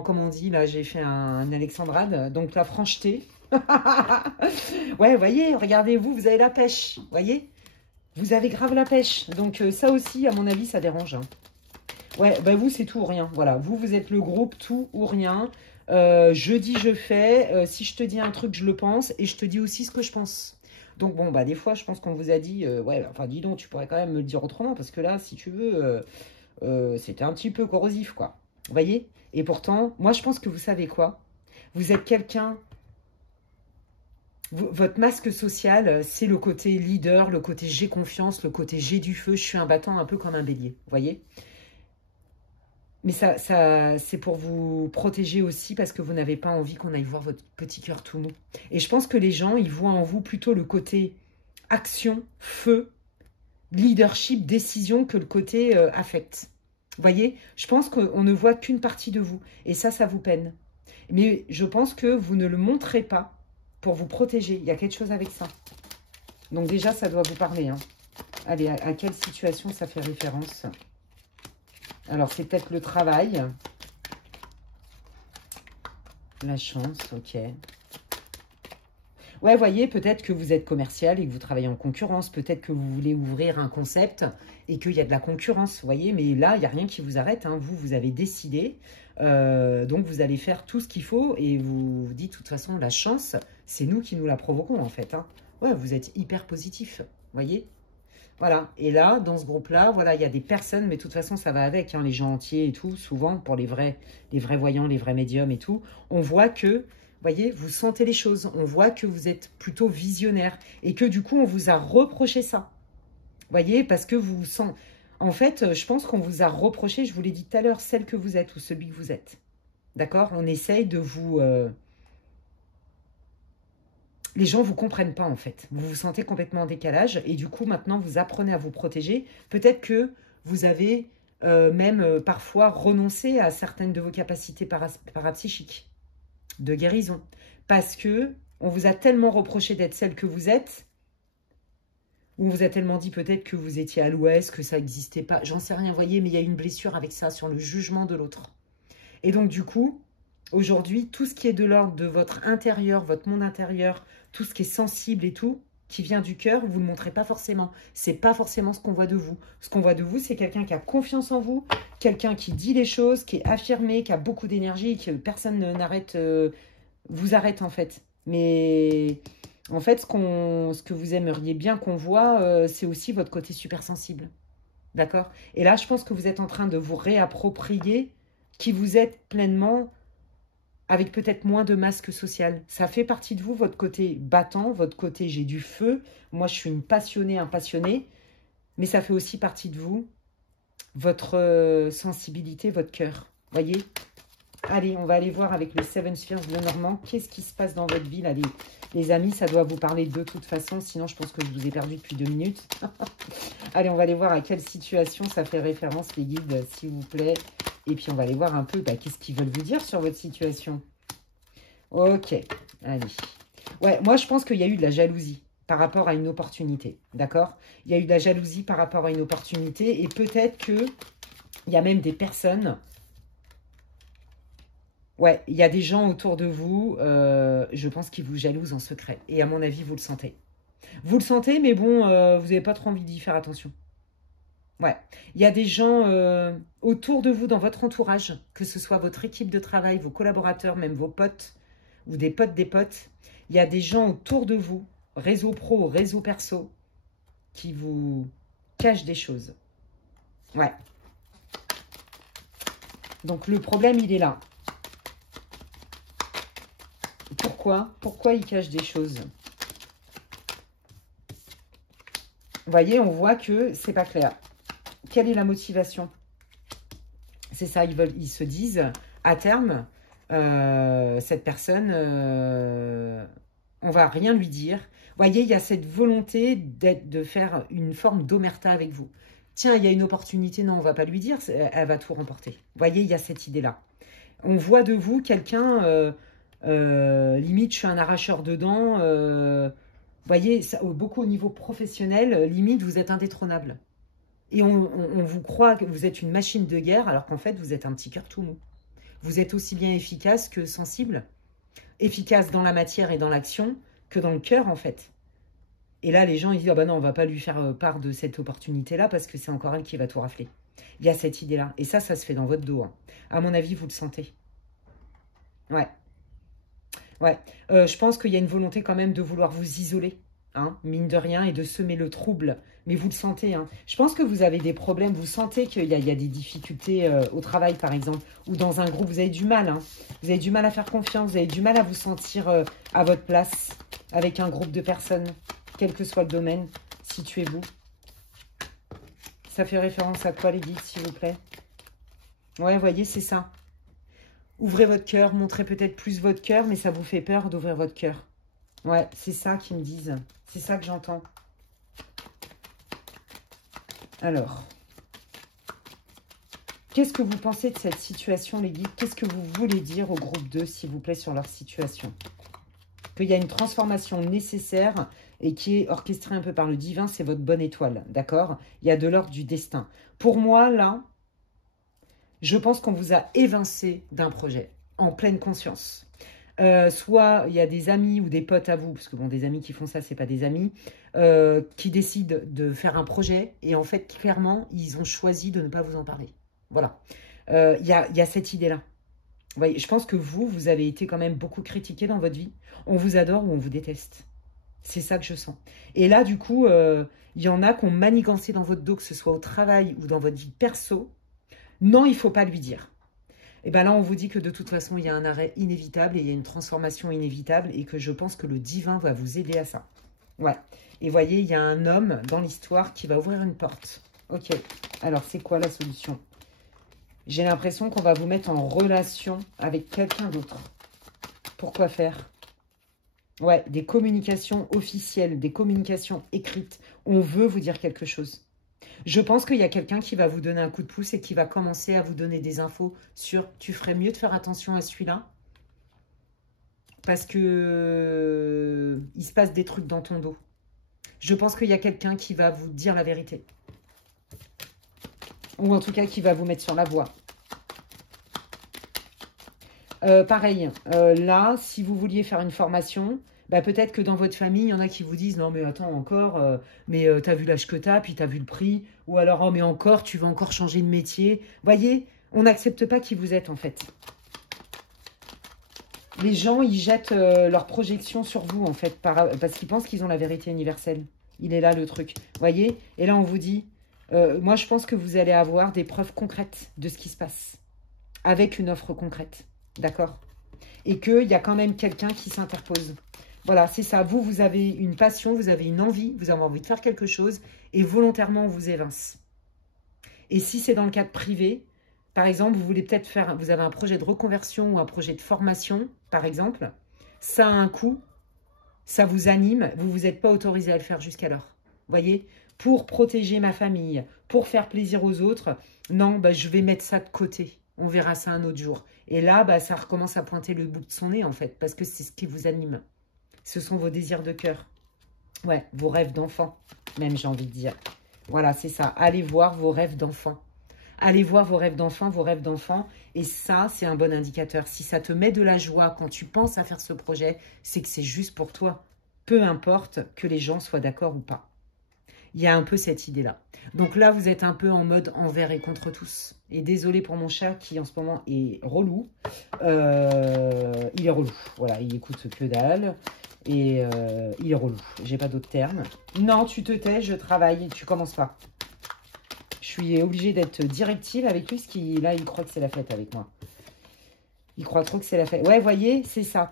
comment on dit, là, j'ai fait un alexandrade. Donc, la francheté. Ouais, vous voyez, regardez, vous avez la pêche, vous voyez, vous avez grave la pêche, donc ça aussi, à mon avis, ça dérange. Hein. Ouais, bah vous, c'est tout ou rien, voilà, vous êtes le groupe tout ou rien, je dis, je fais, si je te dis un truc, je le pense, et je te dis aussi ce que je pense. Donc bon, bah des fois, je pense qu'on vous a dit, ouais, enfin, dis donc, tu pourrais quand même me le dire autrement, parce que là, si tu veux, c'était un petit peu corrosif, quoi, vous voyez. Et pourtant, moi, je pense que vous savez quoi, vous êtes quelqu'un... Votre masque social, c'est le côté leader, le côté j'ai confiance, le côté j'ai du feu, je suis un battant un peu comme un bélier, vous voyez? Mais ça c'est pour vous protéger aussi parce que vous n'avez pas envie qu'on aille voir votre petit cœur tout mou. Et je pense que les gens, ils voient en vous plutôt le côté action, feu, leadership, décision que le côté affect. Vous voyez? Je pense qu'on ne voit qu'une partie de vous et ça vous peine. Mais je pense que vous ne le montrez pas pour vous protéger. Il y a quelque chose avec ça. Donc déjà, ça doit vous parler. Hein. Allez, à quelle situation ça fait référence? Alors, c'est peut-être le travail. La chance, ok. Ouais, voyez, peut-être que vous êtes commercial et que vous travaillez en concurrence. Peut-être que vous voulez ouvrir un concept et qu'il y a de la concurrence, vous voyez. Mais là, il n'y a rien qui vous arrête, hein. Vous avez décidé, donc vous allez faire tout ce qu'il faut et vous vous dites, de toute façon, la chance, c'est nous qui nous la provoquons, en fait, hein. Ouais, vous êtes hyper positif, vous voyez. Voilà, et là, dans ce groupe-là, voilà, il y a des personnes, mais de toute façon, ça va avec, hein, les gens entiers et tout, souvent, pour les vrais voyants, les vrais médiums et tout, on voit que, vous voyez, vous sentez les choses, on voit que vous êtes plutôt visionnaire, et que du coup, on vous a reproché ça, vous voyez, parce que vous sentez, en fait, je pense qu'on vous a reproché, je vous l'ai dit tout à l'heure, celle que vous êtes, ou celui que vous êtes, d'accord? On essaye de vous... Les gens ne vous comprennent pas, en fait. Vous vous sentez complètement en décalage. Et du coup, maintenant, vous apprenez à vous protéger. Peut-être que vous avez même parfois renoncé à certaines de vos capacités parapsychiques de guérison. Parce que on vous a tellement reproché d'être celle que vous êtes, ou on vous a tellement dit peut-être que vous étiez à l'ouest, que ça n'existait pas. J'en sais rien, vous voyez, mais il y a une blessure avec ça, sur le jugement de l'autre. Et donc, du coup... Aujourd'hui, tout ce qui est de l'ordre de votre intérieur, votre monde intérieur, tout ce qui est sensible et tout, qui vient du cœur, vous ne le montrez pas forcément. C'est pas forcément ce qu'on voit de vous. Ce qu'on voit de vous, c'est quelqu'un qui a confiance en vous, quelqu'un qui dit les choses, qui est affirmé, qui a beaucoup d'énergie et que personne n'arrête, vous arrête en fait. Mais en fait, ce que vous aimeriez bien qu'on voit, c'est aussi votre côté super sensible. D'accord? Et là, je pense que vous êtes en train de vous réapproprier qui vous êtes pleinement, avec peut-être moins de masque social. Ça fait partie de vous, votre côté battant, votre côté j'ai du feu. Moi, je suis une passionnée, un passionné. Mais ça fait aussi partie de vous, votre sensibilité, votre cœur. Voyez? Allez, on va aller voir avec les Seven Spheres de Normand. Qu'est-ce qui se passe dans votre vie, là, les amis? Ça doit vous parler de toute façon. Sinon, je pense que je vous ai perdu depuis 2 minutes. Allez, on va aller voir à quelle situation ça fait référence, les guides, s'il vous plaît. Et puis, on va aller voir un peu qu'est-ce qu'ils veulent vous dire sur votre situation. Ok, allez. Ouais, moi, je pense qu'il y a eu de la jalousie par rapport à une opportunité, d'accord? Il y a eu de la jalousie par rapport à une opportunité et peut-être qu'il y a même des personnes... Ouais, il y a des gens autour de vous, je pense qu'ils vous jalousent en secret. Et à mon avis, vous le sentez. Vous le sentez, mais bon, vous n'avez pas trop envie d'y faire attention. Ouais, il y a des gens autour de vous, dans votre entourage, que ce soit votre équipe de travail, vos collaborateurs, même vos potes, ou des potes des potes. Il y a des gens autour de vous, réseau pro, réseau perso, qui vous cachent des choses. Ouais. Donc le problème, il est là. Pourquoi? Pourquoi ils cachent des choses? Vous voyez, on voit que c'est pas clair. Quelle est la motivation? C'est ça, ils se disent, à terme, cette personne, on va rien lui dire. Vous voyez, il y a cette volonté de faire une forme d'omerta avec vous. Tiens, il y a une opportunité, non, on va pas lui dire, elle va tout remporter. Vous voyez, il y a cette idée-là. On voit de vous quelqu'un, limite, je suis un arracheur de dents. Vous voyez, ça, beaucoup au niveau professionnel, limite, vous êtes indétrônable. Et on vous croit que vous êtes une machine de guerre, alors qu'en fait, vous êtes un petit cœur tout mou. Vous êtes aussi bien efficace que sensible. Efficace dans la matière et dans l'action que dans le cœur, en fait. Et là, les gens, ils disent, ah bah non, on va pas lui faire part de cette opportunité-là parce que c'est encore elle qui va tout rafler. Il y a cette idée-là. Et ça se fait dans votre dos, hein. À mon avis, vous le sentez. Ouais. Ouais. Je pense qu'il y a une volonté quand même de vouloir vous isoler, hein, mine de rien, et de semer le trouble. Mais vous le sentez, hein. Je pense que vous avez des problèmes. Vous sentez qu'il y a des difficultés au travail, par exemple, ou dans un groupe. Vous avez du mal, hein. Vous avez du mal à faire confiance. Vous avez du mal à vous sentir à votre place avec un groupe de personnes, quel que soit le domaine. Situez-vous. Ça fait référence à quoi, les guides, s'il vous plaît? Ouais, vous voyez, c'est ça. Ouvrez votre cœur, montrez peut-être plus votre cœur, mais ça vous fait peur d'ouvrir votre cœur. Ouais, c'est ça qu'ils me disent. C'est ça que j'entends. Alors, qu'est-ce que vous pensez de cette situation, les guides? Qu'est-ce que vous voulez dire au groupe 2, s'il vous plaît, sur leur situation? Qu'il y a une transformation nécessaire et qui est orchestrée un peu par le divin, c'est votre bonne étoile, d'accord? Il y a de l'ordre du destin. Pour moi, là, je pense qu'on vous a évincé d'un projet, en pleine conscience. Soit il y a des amis ou des potes à vous, parce que bon, des amis qui font ça, c'est pas des amis, qui décident de faire un projet et en fait, clairement, ils ont choisi de ne pas vous en parler. Voilà. Il y a cette idée-là. Vous voyez, je pense que vous avez été quand même beaucoup critiqué dans votre vie. On vous adore ou on vous déteste. C'est ça que je sens. Et là, du coup, il y en a qui ont manigancé dans votre dos, que ce soit au travail ou dans votre vie perso. Non, il ne faut pas lui dire. Et bien là, on vous dit que de toute façon, il y a un arrêt inévitable et il y a une transformation inévitable et que je pense que le divin va vous aider à ça. Ouais. Et voyez, il y a un homme dans l'histoire qui va ouvrir une porte. Ok. Alors, c'est quoi la solution? J'ai l'impression qu'on va vous mettre en relation avec quelqu'un d'autre. Pourquoi faire? Ouais, des communications officielles, des communications écrites. On veut vous dire quelque chose. Je pense qu'il y a quelqu'un qui va vous donner un coup de pouce et qui va commencer à vous donner des infos sur « tu ferais mieux de faire attention à celui-là » parce que il se passe des trucs dans ton dos. Je pense qu'il y a quelqu'un qui va vous dire la vérité. Ou en tout cas qui va vous mettre sur la voie. Pareil, là, si vous vouliez faire une formation, bah, peut-être que dans votre famille, il y en a qui vous disent « Non, mais attends, encore, t'as vu l'âge que t'as, puis t'as vu le prix. » Ou alors « Oh, mais encore, tu vas encore changer de métier. » Voyez, on n'accepte pas qui vous êtes, en fait. Les gens, ils jettent leur projection sur vous, en fait, parce qu'ils pensent qu'ils ont la vérité universelle. Il est là, le truc. Voyez? Et là, on vous dit moi, je pense que vous allez avoir des preuves concrètes de ce qui se passe. Avec une offre concrète. D'accord? Et qu'il y a quand même quelqu'un qui s'interpose. Voilà, c'est ça. Vous, vous avez une passion, vous avez une envie, vous avez envie de faire quelque chose et volontairement, on vous évince. Et si c'est dans le cadre privé, par exemple, vous voulez peut-être faire, vous avez un projet de reconversion ou un projet de formation, par exemple, ça a un coût, ça vous anime, vous ne vous êtes pas autorisé à le faire jusqu'alors. Voyez? Pour protéger ma famille, pour faire plaisir aux autres, non, bah, je vais mettre ça de côté. On verra ça un autre jour. Et là, bah, ça recommence à pointer le bout de son nez, en fait, parce que c'est ce qui vous anime. Ce sont vos désirs de cœur. Ouais, vos rêves d'enfant, même, j'ai envie de dire. Voilà, c'est ça. Allez voir vos rêves d'enfant. Allez voir vos rêves d'enfant, vos rêves d'enfant. Et ça, c'est un bon indicateur. Si ça te met de la joie quand tu penses à faire ce projet, c'est que c'est juste pour toi. Peu importe que les gens soient d'accord ou pas. Il y a un peu cette idée-là. Donc là, vous êtes un peu en mode envers et contre tous. Et désolé pour mon chat qui, en ce moment, est relou. Il est relou. Voilà, il écoute que dalle. Et il est relou. J'ai pas d'autres termes. Non, tu te tais, je travaille. Tu commences pas. Je suis obligée d'être directive avec lui, parce qu'il là, il croit que c'est la fête avec moi. Il croit trop que c'est la fête. Ouais, voyez, c'est ça.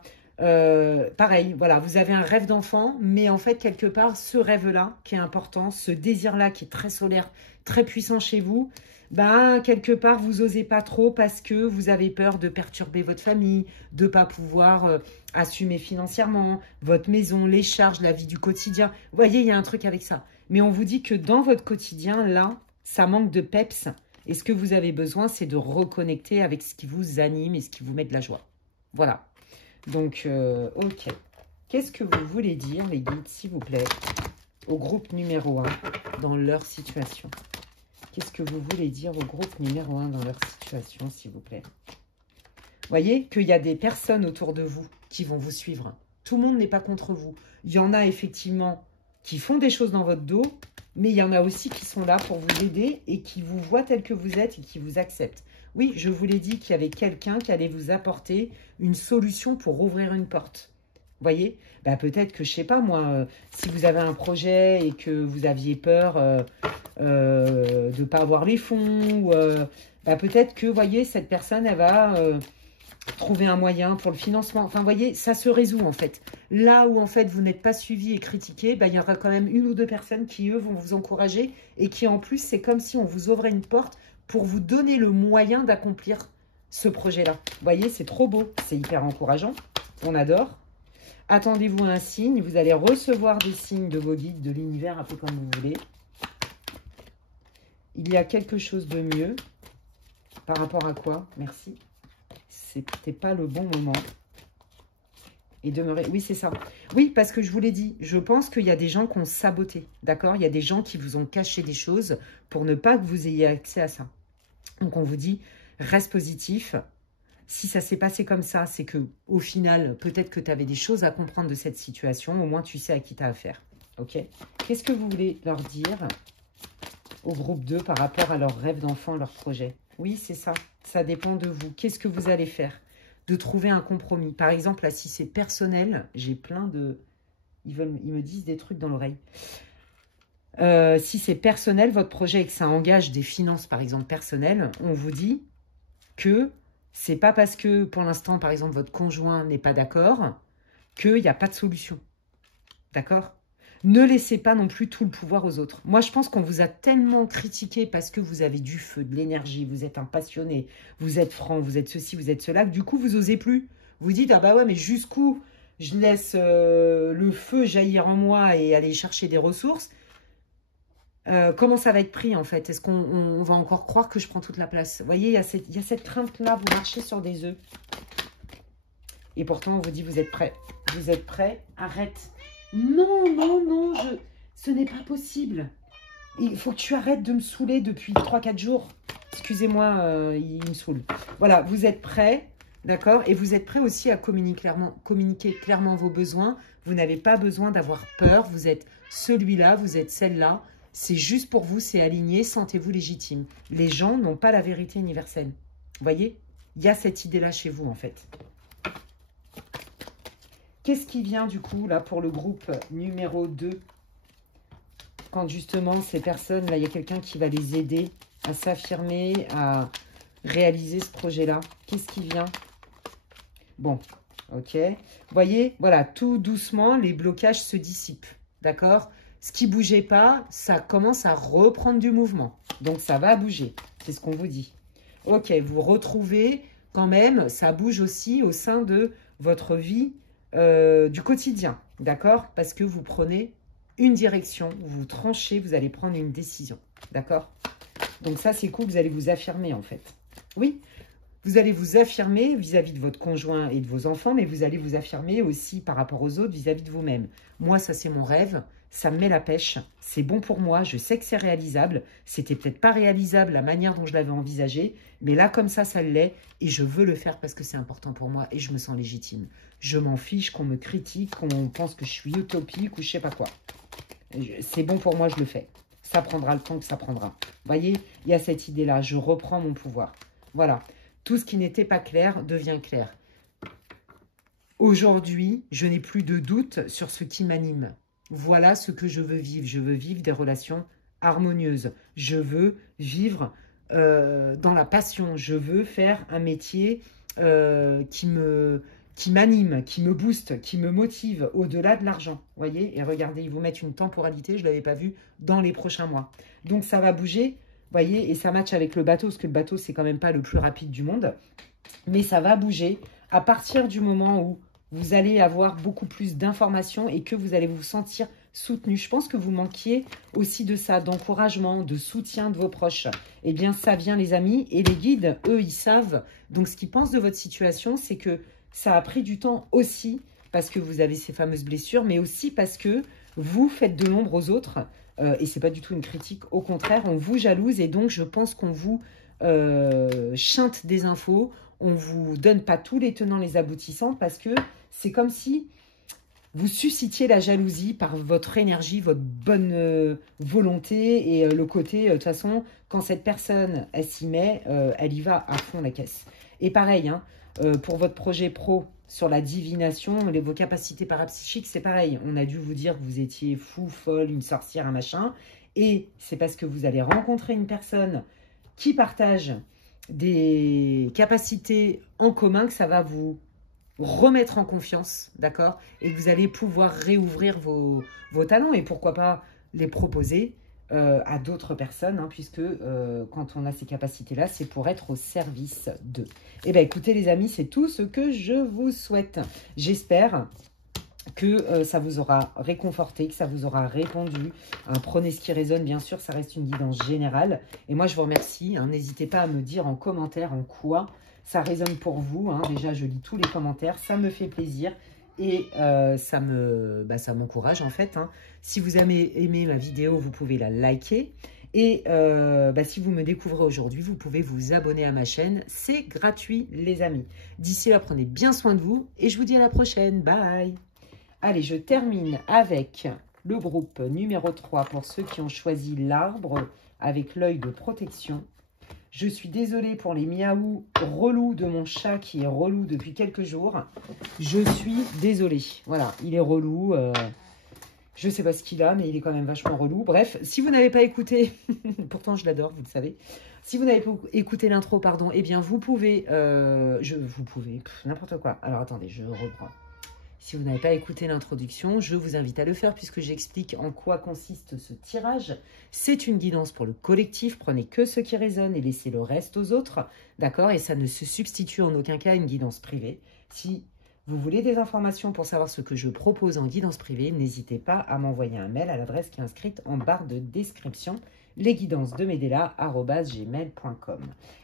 Pareil, voilà, vous avez un rêve d'enfant, mais en fait, quelque part, ce rêve-là qui est important, ce désir-là qui est très solaire, très puissant chez vous, ben, quelque part, vous n'osez pas trop parce que vous avez peur de perturber votre famille, de ne pas pouvoir assumer financièrement votre maison, les charges, la vie du quotidien. Vous voyez, il y a un truc avec ça. Mais on vous dit que dans votre quotidien, là, ça manque de peps. Et ce que vous avez besoin, c'est de reconnecter avec ce qui vous anime et ce qui vous met de la joie. Voilà. Donc, ok. Qu'est-ce que vous voulez dire, les guides, s'il vous plaît, au groupe numéro 1 dans leur situation? Qu'est-ce que vous voulez dire au groupe numéro 1 dans leur situation, s'il vous plaît? Voyez qu'il y a des personnes autour de vous qui vont vous suivre. Tout le monde n'est pas contre vous. Il y en a effectivement qui font des choses dans votre dos, mais il y en a aussi qui sont là pour vous aider et qui vous voient tel que vous êtes et qui vous acceptent. Oui, je vous l'ai dit qu'il y avait quelqu'un qui allait vous apporter une solution pour ouvrir une porte. Vous voyez, bah, peut-être que, je ne sais pas moi, si vous avez un projet et que vous aviez peur de ne pas avoir les fonds, bah, peut-être que, vous voyez, cette personne, elle va trouver un moyen pour le financement. Enfin, vous voyez, ça se résout en fait. Là où en fait vous n'êtes pas suivi et critiqué, bah, il y aura quand même une ou deux personnes qui, eux, vont vous encourager et qui, en plus, c'est comme si on vous ouvrait une porte pour vous donner le moyen d'accomplir ce projet-là. Vous voyez, c'est trop beau, c'est hyper encourageant, on adore. Attendez-vous à un signe, vous allez recevoir des signes de vos guides, de l'univers, un peu comme vous voulez. Il y a quelque chose de mieux. Par rapport à quoi? Merci. C'était pas le bon moment. Et demeurer... Oui, c'est ça. Oui, parce que je vous l'ai dit, je pense qu'il y a des gens qui ont saboté, d'accord? Il y a des gens qui vous ont caché des choses pour ne pas que vous ayez accès à ça. Donc, on vous dit, reste positif. Si ça s'est passé comme ça, c'est que au final, peut-être que tu avais des choses à comprendre de cette situation. Au moins, tu sais à qui tu as affaire. Ok? Qu'est-ce que vous voulez leur dire au groupe 2 par rapport à leurs rêves d'enfant, leurs projets? Oui, c'est ça. Ça dépend de vous. Qu'est-ce que vous allez faire? De trouver un compromis. Par exemple, là, si c'est personnel, j'ai plein de... Ils me disent des trucs dans l'oreille. Si c'est personnel, votre projet, et que ça engage des finances, par exemple, personnelles, on vous dit que c'est pas parce que, pour l'instant, par exemple, votre conjoint n'est pas d'accord qu'il n'y a pas de solution. D'accord? Ne laissez pas non plus tout le pouvoir aux autres. Moi, je pense qu'on vous a tellement critiqué parce que vous avez du feu, de l'énergie, vous êtes un passionné, vous êtes franc, vous êtes ceci, vous êtes cela, que du coup, vous osez plus. Vous dites, ah bah ouais, mais jusqu'où je laisse le feu jaillir en moi et aller chercher des ressources? Comment ça va être pris, en fait? Est-ce qu'on va encore croire que je prends toute la place? Vous voyez, il y a cette crainte-là, vous marchez sur des œufs. Et pourtant, on vous dit, vous êtes prêts. Vous êtes prêts? Arrête. Non, non, non, ce n'est pas possible. Il faut que tu arrêtes de me saouler depuis 3-4 jours. Excusez-moi, il me saoule. Voilà, vous êtes prêts, d'accord? Et vous êtes prêts aussi à communiquer clairement vos besoins. Vous n'avez pas besoin d'avoir peur. Vous êtes celui-là, vous êtes celle-là. C'est juste pour vous, c'est aligné, sentez-vous légitime. Les gens n'ont pas la vérité universelle. Vous voyez? Il y a cette idée-là chez vous, en fait. Qu'est-ce qui vient, du coup, là, pour le groupe numéro 2? Quand, justement, ces personnes, là, il y a quelqu'un qui va les aider à s'affirmer, à réaliser ce projet-là. Qu'est-ce qui vient? Bon, ok. Vous voyez, voilà, tout doucement, les blocages se dissipent, d'accord? Ce qui ne bougeait pas, ça commence à reprendre du mouvement. Donc, ça va bouger. C'est ce qu'on vous dit. Ok, vous retrouvez quand même, ça bouge aussi au sein de votre vie du quotidien. D'accord? Parce que vous prenez une direction, vous tranchez, vous allez prendre une décision. D'accord? Donc, ça, c'est cool. Vous allez vous affirmer, en fait. Oui, vous allez vous affirmer vis-à-vis de votre conjoint et de vos enfants, mais vous allez vous affirmer aussi par rapport aux autres vis-à-vis de vous-même. Moi, ça, c'est mon rêve. Ça me met la pêche, c'est bon pour moi, je sais que c'est réalisable. C'était peut-être pas réalisable la manière dont je l'avais envisagé, mais là, comme ça l'est, et je veux le faire parce que c'est important pour moi et je me sens légitime. Je m'en fiche qu'on me critique, qu'on pense que je suis utopique ou je sais pas quoi. C'est bon pour moi, je le fais. Ça prendra le temps que ça prendra. Vous voyez, il y a cette idée-là, je reprends mon pouvoir. Voilà, tout ce qui n'était pas clair devient clair. Aujourd'hui, je n'ai plus de doute sur ce qui m'anime. Voilà ce que je veux vivre. Je veux vivre des relations harmonieuses. Je veux vivre dans la passion. Je veux faire un métier qui m'anime, qui me booste, qui me motive au-delà de l'argent. Vous voyez? Et regardez, ils vous mettent une temporalité, je ne l'avais pas vu, dans les prochains mois. Donc, ça va bouger, vous voyez? Et ça matche avec le bateau, parce que le bateau, c'est quand même pas le plus rapide du monde. Mais ça va bouger à partir du moment où vous allez avoir beaucoup plus d'informations et que vous allez vous sentir soutenu. Je pense que vous manquiez aussi de ça, d'encouragement, de soutien de vos proches. Eh bien, ça vient, les amis. Et les guides, eux, ils savent. Donc, ce qu'ils pensent de votre situation, c'est que ça a pris du temps aussi parce que vous avez ces fameuses blessures, mais aussi parce que vous faites de l'ombre aux autres. Et ce n'est pas du tout une critique. Au contraire, on vous jalouse et donc, je pense qu'on vous chinte des infos. On ne vous donne pas tous les tenants, les aboutissants parce que c'est comme si vous suscitiez la jalousie par votre énergie, votre bonne volonté et le côté, de toute façon, quand cette personne, elle s'y met, elle y va à fond la caisse. Et pareil, hein, pour votre projet pro sur la divination, vos capacités parapsychiques, c'est pareil. On a dû vous dire que vous étiez fou, folle, une sorcière, un machin. Et c'est parce que vous allez rencontrer une personne qui partage des capacités en commun que ça va vous remettre en confiance, d'accord? Et que vous allez pouvoir réouvrir vos talents et pourquoi pas les proposer à d'autres personnes, hein, puisque quand on a ces capacités-là, c'est pour être au service d'eux. Eh bien, écoutez les amis, c'est tout ce que je vous souhaite. J'espère que ça vous aura réconforté, que ça vous aura répondu. Hein, prenez ce qui résonne, bien sûr, ça reste une guidance générale. Et moi, je vous remercie. Hein, n'hésitez pas à me dire en commentaire en quoi ça résonne pour vous. Hein. Déjà, je lis tous les commentaires, ça me fait plaisir et ça m'encourage en fait. Hein. Si vous avez aimé ma vidéo, vous pouvez la liker. Et si vous me découvrez aujourd'hui, vous pouvez vous abonner à ma chaîne. C'est gratuit, les amis. D'ici là, prenez bien soin de vous et je vous dis à la prochaine. Bye. Allez, je termine avec le groupe numéro 3 pour ceux qui ont choisi l'arbre avec l'œil de protection. Je suis désolée pour les miaou relous de mon chat qui est relou depuis quelques jours. Je suis désolée. Voilà, il est relou. Je ne sais pas ce qu'il a, mais il est quand même vachement relou. Bref, si vous n'avez pas écouté, pourtant je l'adore, vous le savez. Si vous n'avez pas écouté l'intro, pardon, eh bien vous pouvez, n'importe quoi. Alors attendez, je reprends. Si vous n'avez pas écouté l'introduction, je vous invite à le faire puisque j'explique en quoi consiste ce tirage. C'est une guidance pour le collectif, prenez que ce qui résonne et laissez le reste aux autres, d'accord? Et ça ne se substitue en aucun cas à une guidance privée. Si vous voulez des informations pour savoir ce que je propose en guidance privée, n'hésitez pas à m'envoyer un mail à l'adresse qui est inscrite en barre de description, lesguidancesdemedela@gmail.com.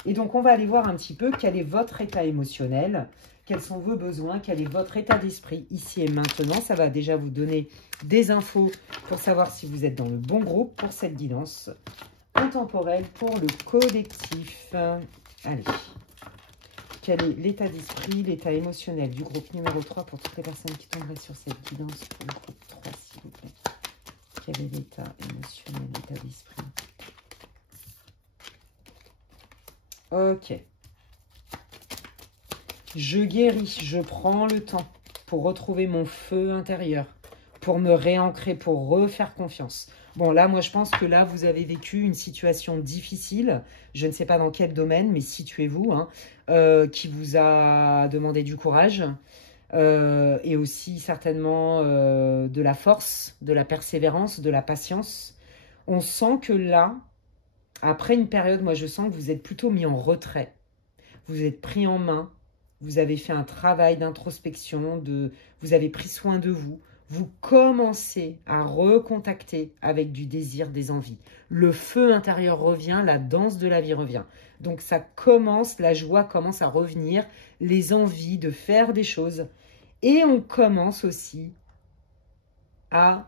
Et donc, on va aller voir un petit peu quel est votre état émotionnel, quels sont vos besoins, quel est votre état d'esprit ici et maintenant. Ça va déjà vous donner des infos pour savoir si vous êtes dans le bon groupe pour cette guidance intemporelle pour le collectif. Allez. Quel est l'état d'esprit, l'état émotionnel du groupe numéro 3 pour toutes les personnes qui tomberaient sur cette guidance pour le groupe 3, s'il vous plaît. Quel est l'état émotionnel, l'état d'esprit? Ok. Je guéris, je prends le temps pour retrouver mon feu intérieur, pour me réancrer, pour refaire confiance. Bon, là, moi, je pense que là, vous avez vécu une situation difficile. Je ne sais pas dans quel domaine, mais situez-vous, hein, qui vous a demandé du courage et aussi certainement de la force, de la persévérance, de la patience. On sent que là, après une période, moi, je sens que vous êtes plutôt mis en retrait. Vous êtes pris en main. Vous avez fait un travail d'introspection, vous avez pris soin de vous. Vous commencez à recontacter avec du désir, des envies. Le feu intérieur revient, la danse de la vie revient. Donc ça commence, la joie commence à revenir, les envies de faire des choses. Et on commence aussi à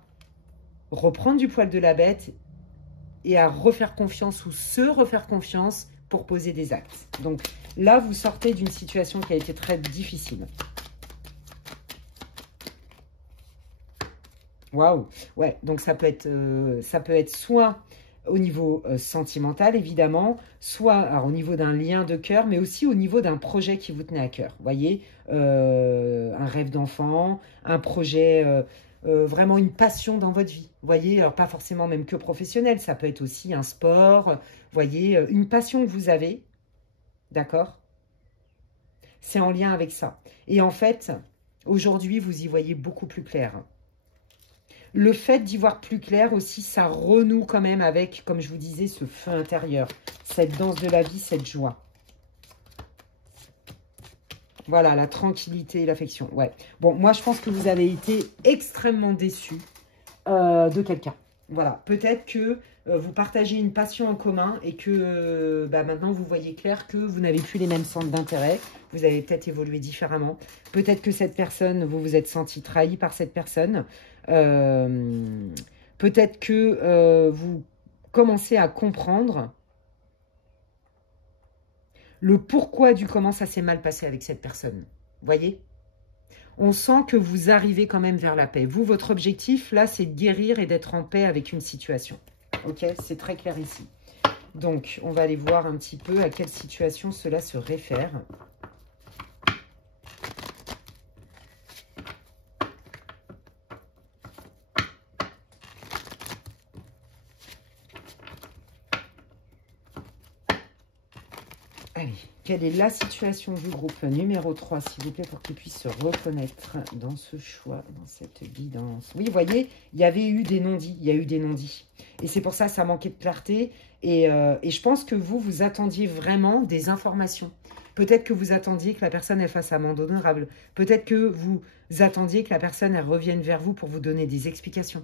reprendre du poil de la bête et à refaire confiance ou se refaire confiance pour poser des actes. Donc là, vous sortez d'une situation qui a été très difficile. Waouh, ouais, donc ça peut être soit au niveau sentimental, évidemment, soit alors, au niveau d'un lien de cœur, mais aussi au niveau d'un projet qui vous tenait à cœur. Vous voyez, un rêve d'enfant, un projet, vraiment une passion dans votre vie. Vous voyez, alors pas forcément même que professionnel, ça peut être aussi un sport, vous voyez, une passion que vous avez, d'accord? C'est en lien avec ça. Et en fait, aujourd'hui, vous y voyez beaucoup plus clair. Le fait d'y voir plus clair aussi, ça renoue quand même avec, comme je vous disais, ce feu intérieur, cette danse de la vie, cette joie. Voilà, la tranquillité et l'affection. Ouais. Bon, moi, je pense que vous avez été extrêmement déçus de quelqu'un. Voilà, peut-être que vous partagez une passion en commun et que maintenant, vous voyez clair que vous n'avez plus les mêmes centres d'intérêt. Vous avez peut-être évolué différemment. Peut-être que cette personne, vous vous êtes senti trahi par cette personne. Peut-être que vous commencez à comprendre le pourquoi du comment ça s'est mal passé avec cette personne. Vous voyez? On sent que vous arrivez quand même vers la paix. Vous, votre objectif, là, c'est de guérir et d'être en paix avec une situation. Ok? C'est très clair ici. Donc, on va aller voir un petit peu à quelle situation cela se réfère. Allez, quelle est la situation du groupe numéro 3, s'il vous plaît, pour qu'il puisse se reconnaître dans ce choix, dans cette guidance. Oui, vous voyez, il y avait eu des non-dits, il y a eu des non-dits. Et c'est pour ça que ça manquait de clarté. Et je pense que vous attendiez vraiment des informations. Peut-être que vous attendiez que la personne elle fasse amende honorable. Peut-être que vous attendiez que la personne elle revienne vers vous pour vous donner des explications.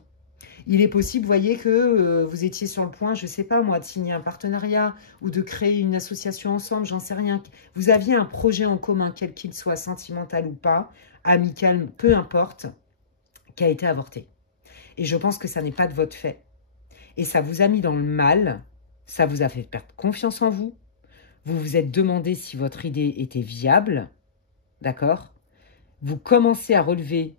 Il est possible, vous voyez, que vous étiez sur le point, je ne sais pas moi, de signer un partenariat ou de créer une association ensemble, j'en sais rien. Vous aviez un projet en commun, quel qu'il soit, sentimental ou pas, amical, peu importe, qui a été avorté. Et je pense que ça n'est pas de votre fait. Et ça vous a mis dans le mal, ça vous a fait perdre confiance en vous. Vous vous êtes demandé si votre idée était viable, d'accord? Vous commencez à relever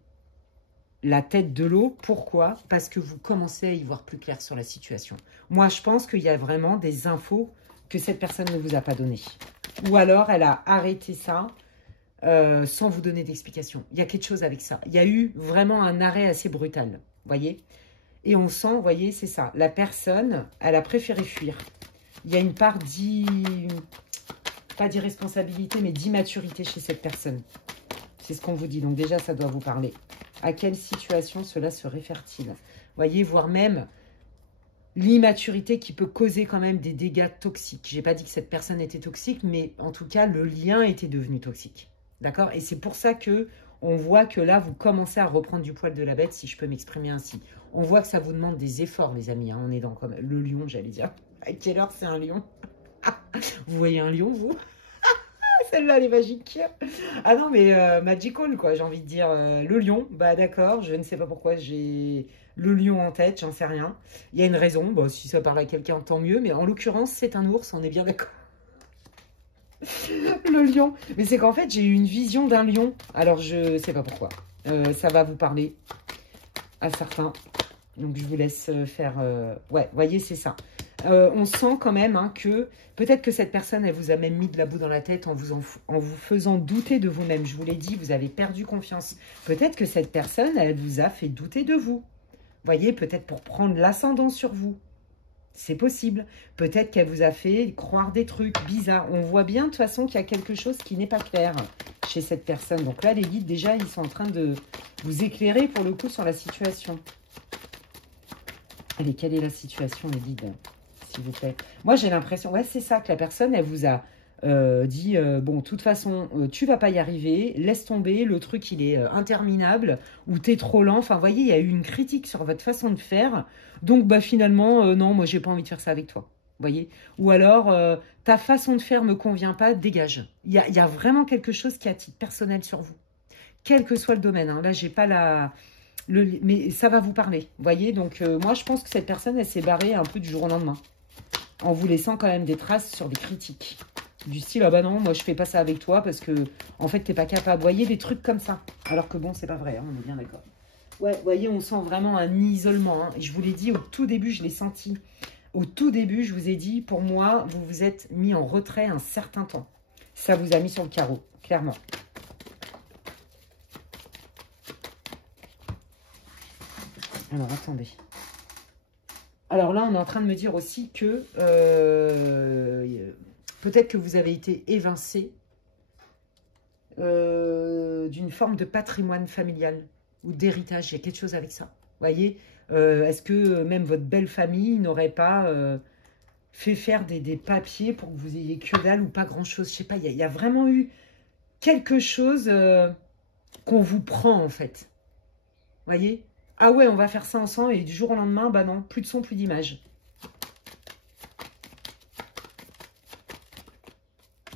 la tête de l'eau. Pourquoi? Parce que vous commencez à y voir plus clair sur la situation. Moi, je pense qu'il y a vraiment des infos que cette personne ne vous a pas données. Ou alors, elle a arrêté ça sans vous donner d'explication. Il y a quelque chose avec ça. Il y a eu vraiment un arrêt assez brutal, voyez? Et on sent, vous voyez, c'est ça. La personne, elle a préféré fuir. Il y a une part pas d'irresponsabilité, mais d'immaturité chez cette personne. C'est ce qu'on vous dit. Donc déjà, ça doit vous parler. À quelle situation cela se réfère-t-il? Voyez, voire même l'immaturité qui peut causer quand même des dégâts toxiques. Je n'ai pas dit que cette personne était toxique, mais en tout cas, le lien était devenu toxique. D'accord? Et c'est pour ça que on voit que là, vous commencez à reprendre du poil de la bête, si je peux m'exprimer ainsi. On voit que ça vous demande des efforts, les amis. Hein. On est dans comme le lion, j'allais dire. À quelle heure c'est un lion? Vous voyez un lion, vous? Celle-là, elle est magique. Ah non, mais magical, quoi, j'ai envie de dire. Le lion, bah d'accord, je ne sais pas pourquoi j'ai le lion en tête, j'en sais rien. Il y a une raison, bon, si ça parle à quelqu'un, tant mieux. Mais en l'occurrence, c'est un ours, on est bien d'accord. Le lion. Mais c'est qu'en fait, j'ai eu une vision d'un lion. Alors, je sais pas pourquoi. Ça va vous parler à certains. Donc, je vous laisse faire... Ouais, voyez, c'est ça. On sent quand même hein, que peut-être que cette personne, elle vous a même mis de la boue dans la tête en vous faisant douter de vous-même. Je vous l'ai dit, vous avez perdu confiance. Peut-être que cette personne, elle vous a fait douter de vous. Voyez, peut-être pour prendre l'ascendant sur vous. C'est possible. Peut-être qu'elle vous a fait croire des trucs bizarres. On voit bien de toute façon qu'il y a quelque chose qui n'est pas clair chez cette personne. Donc là, les guides, déjà, ils sont en train de vous éclairer pour le coup sur la situation. Allez, quelle est la situation, les guides, s'il vous plaît? Moi, j'ai l'impression, ouais, c'est ça, que la personne, elle vous a dit, bon, de toute façon, tu vas pas y arriver, laisse tomber, le truc, il est interminable, ou t'es trop lent. Enfin, vous voyez, il y a eu une critique sur votre façon de faire. Donc, bah, finalement, non, moi, j'ai pas envie de faire ça avec toi. Vous voyez? Ou alors, ta façon de faire me convient pas, dégage. Il y a vraiment quelque chose qui est à titre personnel sur vous. Quel que soit le domaine. Hein. Là, j'ai pas la... mais ça va vous parler. Vous voyez? Donc, moi, je pense que cette personne, elle s'est barrée un peu du jour au lendemain. En vous laissant quand même des traces sur des critiques. Du style, ah bah non, moi je fais pas ça avec toi parce que, en fait, t'es pas capable. Vous voyez, des trucs comme ça. Alors que bon, c'est pas vrai, hein, on est bien d'accord. Ouais, vous voyez, on sent vraiment un isolement. Hein. Je vous l'ai dit au tout début, je l'ai senti. Au tout début, je vous ai dit, pour moi, vous vous êtes mis en retrait un certain temps. Ça vous a mis sur le carreau, clairement. Alors, attendez. Alors là, on est en train de me dire aussi que peut-être que vous avez été évincé d'une forme de patrimoine familial ou d'héritage. Il y a quelque chose avec ça. Vous voyez, est-ce que même votre belle famille n'aurait pas fait faire des papiers pour que vous ayez que dalle ou pas grand-chose? Je sais pas, il y a vraiment eu quelque chose qu'on vous prend en fait. Vous voyez? Ah ouais, on va faire ça ensemble et du jour au lendemain, bah non, plus de son, plus d'image.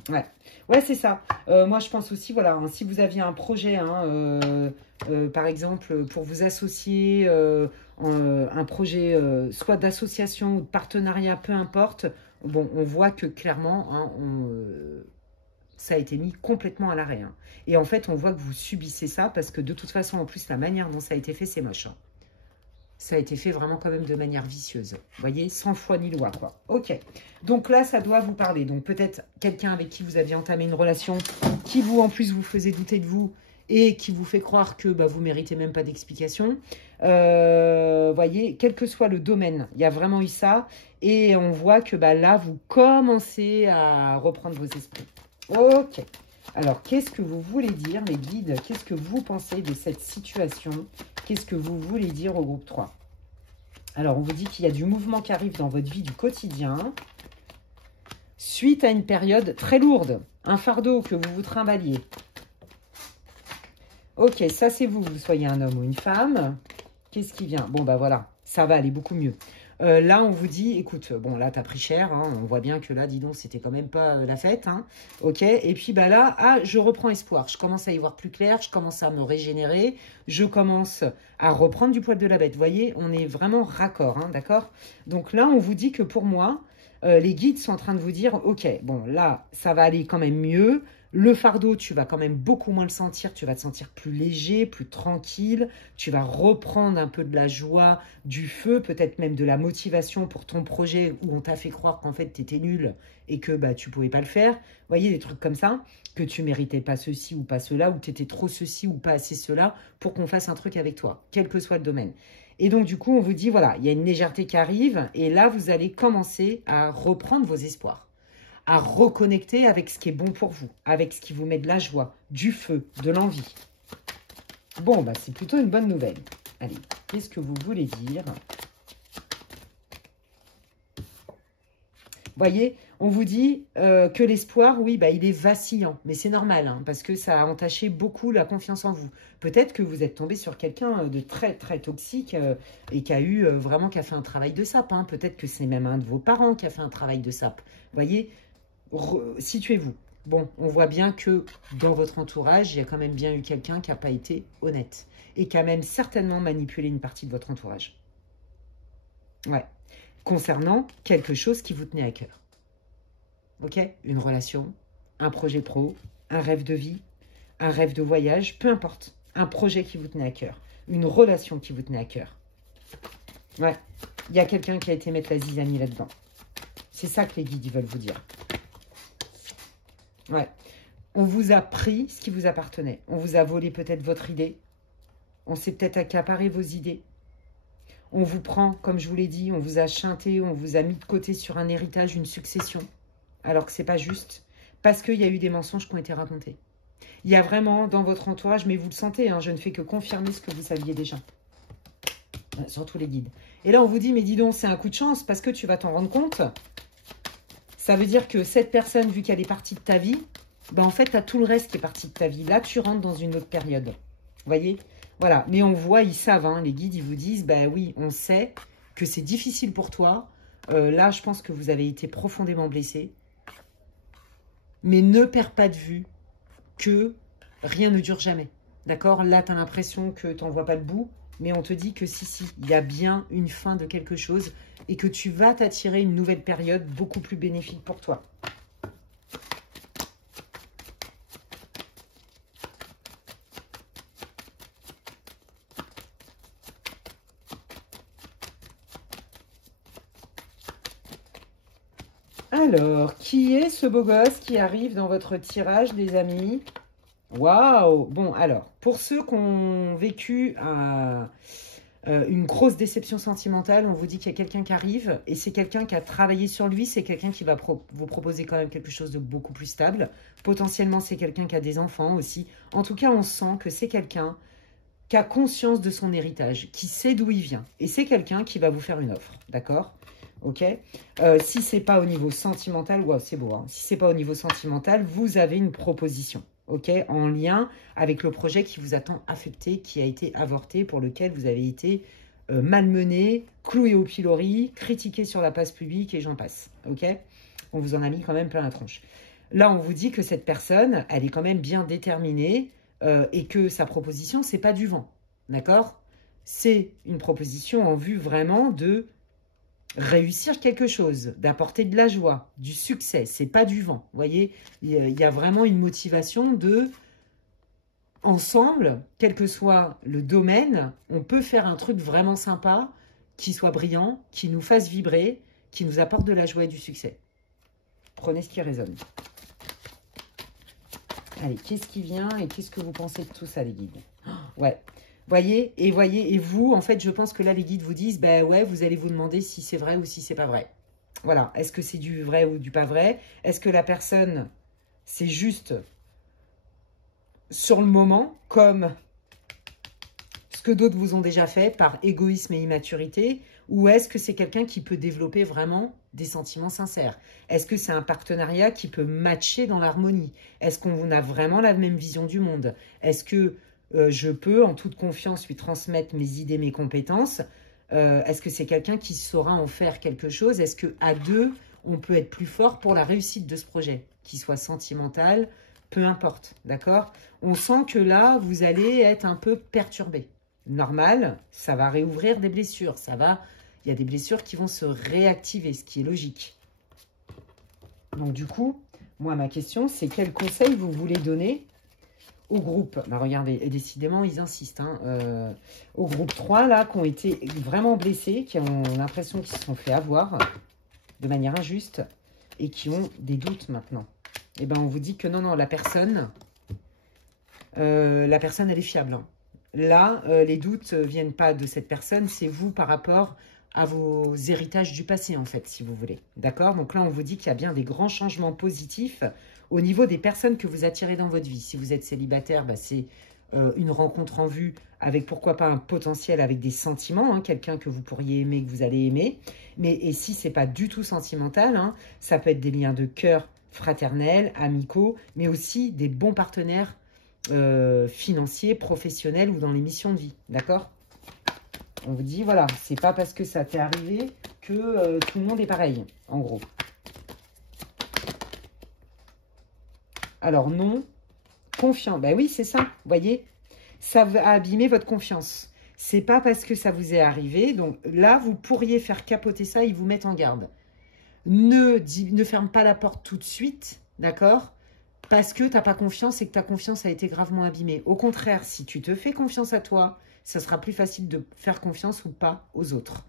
Ouais, ouais, c'est ça. Moi, je pense aussi, voilà, hein, si vous aviez un projet, hein, par exemple, pour vous associer, un projet soit d'association ou de partenariat, peu importe, bon, on voit que clairement, hein, ça a été mis complètement à l'arrêt. Hein. Et en fait, on voit que vous subissez ça parce que de toute façon, en plus, la manière dont ça a été fait, c'est moche. Hein. Ça a été fait vraiment quand même de manière vicieuse. Vous voyez, sans foi ni loi, quoi. Ok. Donc là, ça doit vous parler. Donc peut-être quelqu'un avec qui vous aviez entamé une relation, qui vous, en plus, vous faisait douter de vous et qui vous fait croire que bah, vous ne méritez même pas d'explication. Voyez, quel que soit le domaine, il y a vraiment eu ça. Et on voit que bah, là, vous commencez à reprendre vos esprits. Ok. Alors, qu'est-ce que vous voulez dire, mes guides? Qu'est-ce que vous pensez de cette situation? Qu'est-ce que vous voulez dire au groupe 3? Alors, on vous dit qu'il y a du mouvement qui arrive dans votre vie du quotidien. Suite à une période très lourde. Un fardeau que vous vous trimballiez. Ok, ça c'est vous. Vous soyez un homme ou une femme. Qu'est-ce qui vient? Bon, bah voilà. Ça va aller beaucoup mieux. Là, on vous dit, écoute, bon, là, tu as pris cher, hein, on voit bien que là, dis donc, c'était quand même pas la fête, hein, ok. Et puis, bah là, ah, je reprends espoir, je commence à y voir plus clair, je commence à me régénérer, je commence à reprendre du poil de la bête. Vous voyez, on est vraiment raccord, hein, d'accord. Donc là, on vous dit que pour moi, les guides sont en train de vous dire, ok, bon, là, ça va aller quand même mieux. Le fardeau, tu vas quand même beaucoup moins le sentir, tu vas te sentir plus léger, plus tranquille, tu vas reprendre un peu de la joie, du feu, peut-être même de la motivation pour ton projet où on t'a fait croire qu'en fait tu étais nul et que bah, tu ne pouvais pas le faire. Vous voyez, des trucs comme ça, que tu méritais pas ceci ou pas cela, ou tu étais trop ceci ou pas assez cela pour qu'on fasse un truc avec toi, quel que soit le domaine. Et donc du coup, on vous dit, voilà, il y a une légèreté qui arrive et là, vous allez commencer à reprendre vos espoirs, à reconnecter avec ce qui est bon pour vous, avec ce qui vous met de la joie, du feu, de l'envie. Bon, bah, c'est plutôt une bonne nouvelle. Allez, qu'est-ce que vous voulez dire? Voyez, on vous dit que l'espoir, oui, bah, il est vacillant. Mais c'est normal, hein, parce que ça a entaché beaucoup la confiance en vous. Peut-être que vous êtes tombé sur quelqu'un de très, très toxique et qui a eu vraiment qui a fait un travail de sape. Hein. Peut-être que c'est même un de vos parents qui a fait un travail de sape. Voyez, situez-vous. Bon, on voit bien que dans votre entourage, il y a quand même bien eu quelqu'un qui n'a pas été honnête et qui a même certainement manipulé une partie de votre entourage. Ouais. Concernant quelque chose qui vous tenait à cœur. Ok? Une relation, un projet pro, un rêve de vie, un rêve de voyage, peu importe. Un projet qui vous tenait à cœur. Une relation qui vous tenait à cœur. Ouais. Il y a quelqu'un qui a été mettre la zizanie là-dedans. C'est ça que les guides veulent vous dire. Ouais. On vous a pris ce qui vous appartenait. On vous a volé peut-être votre idée. On s'est peut-être accaparé vos idées. On vous prend, comme je vous l'ai dit, on vous a chanté, on vous a mis de côté sur un héritage, une succession. Alors que c'est pas juste. Parce qu'il y a eu des mensonges qui ont été racontés. Il y a vraiment dans votre entourage, mais vous le sentez, hein, je ne fais que confirmer ce que vous saviez déjà. Surtout les guides. Et là, on vous dit, mais dis donc, c'est un coup de chance parce que tu vas t'en rendre compte. Ça veut dire que cette personne, vu qu'elle est partie de ta vie, ben en fait, tu as tout le reste qui est parti de ta vie. Là, tu rentres dans une autre période. Vous voyez? Voilà. Mais on voit, ils savent, hein, les guides, ils vous disent, ben oui, on sait que c'est difficile pour toi. Là, je pense que vous avez été profondément blessé. Mais ne perds pas de vue que rien ne dure jamais. D'accord? Là, tu as l'impression que tu n'en vois pas le bout. Mais on te dit que si, il y a bien une fin de quelque chose et que tu vas t'attirer une nouvelle période beaucoup plus bénéfique pour toi. Alors, qui est ce beau gosse qui arrive dans votre tirage, les amis? Waouh! Bon, alors, pour ceux qui ont vécu une grosse déception sentimentale, on vous dit qu'il y a quelqu'un qui arrive et c'est quelqu'un qui a travaillé sur lui, c'est quelqu'un qui va vous proposer quand même quelque chose de beaucoup plus stable. Potentiellement, c'est quelqu'un qui a des enfants aussi. En tout cas, on sent que c'est quelqu'un qui a conscience de son héritage, qui sait d'où il vient. Et c'est quelqu'un qui va vous faire une offre, d'accord? Ok. Si c'est pas au niveau sentimental, wow, c'est beau, hein. Si c'est pas au niveau sentimental, vous avez une proposition. Ok, en lien avec le projet qui vous a tant affecté, qui a été avorté, pour lequel vous avez été malmené, cloué au pilori, critiqué sur la place publique et j'en passe. Ok, on vous en a mis quand même plein la tronche. Là, on vous dit que cette personne, elle est quand même bien déterminée et que sa proposition, c'est pas du vent. D'accord? C'est une proposition en vue vraiment de réussir quelque chose, d'apporter de la joie, du succès, c'est pas du vent. Vous voyez, il y a vraiment une motivation de, ensemble, quel que soit le domaine, on peut faire un truc vraiment sympa, qui soit brillant, qui nous fasse vibrer, qui nous apporte de la joie et du succès. Prenez ce qui résonne. Allez, qu'est-ce qui vient et qu'est-ce que vous pensez de tout ça, les guides? Ouais. Voyez, et vous, en fait, je pense que là, les guides vous disent, ben ouais, vous allez vous demander si c'est vrai ou si c'est pas vrai. Voilà, est-ce que c'est du vrai ou du pas vrai? Est-ce que la personne, c'est juste sur le moment, comme ce que d'autres vous ont déjà fait par égoïsme et immaturité? Ou est-ce que c'est quelqu'un qui peut développer vraiment des sentiments sincères? Est-ce que c'est un partenariat qui peut matcher dans l'harmonie? Est-ce qu'on a vraiment la même vision du monde? Est-ce que je peux, en toute confiance, lui transmettre mes idées, mes compétences Est-ce que c'est quelqu'un qui saura en faire quelque chose? Est-ce qu'à deux, on peut être plus fort pour la réussite de ce projet, qu'il soit sentimental, peu importe, d'accord? On sent que là, vous allez être un peu perturbé. Normal, ça va réouvrir des blessures, il y a des blessures qui vont se réactiver, ce qui est logique. Donc du coup, moi, ma question, c'est quel conseil vous voulez donner au groupe? Bah, regardez, décidément, ils insistent. Hein, au groupe 3, là, qui ont été vraiment blessés, qui ont l'impression qu'ils se sont fait avoir de manière injuste et qui ont des doutes maintenant. Et ben, on vous dit que non, non, la personne, elle est fiable. Hein. Là, les doutes viennent pas de cette personne, c'est vous par rapport à vos héritages du passé, en fait, si vous voulez. D'accord? Donc là, on vous dit qu'il y a bien des grands changements positifs au niveau des personnes que vous attirez dans votre vie. Si vous êtes célibataire, bah, c'est une rencontre en vue avec, pourquoi pas, un potentiel avec des sentiments, hein, quelqu'un que vous pourriez aimer, que vous allez aimer. Et si c'est pas du tout sentimental, hein, ça peut être des liens de cœur fraternels, amicaux, mais aussi des bons partenaires financiers, professionnels ou dans les missions de vie. D'accord? On vous dit, voilà, c'est pas parce que ça t'est arrivé que tout le monde est pareil, en gros. Alors non, confiant. Ben oui, c'est ça, vous voyez. Ça va abîmer votre confiance. C'est pas parce que ça vous est arrivé. Donc là, vous pourriez faire capoter ça et vous mettre en garde. Ne ferme pas la porte tout de suite, d'accord? Parce que tu n'as pas confiance et que ta confiance a été gravement abîmée. Au contraire, si tu te fais confiance à toi, ça sera plus facile de faire confiance ou pas aux autres.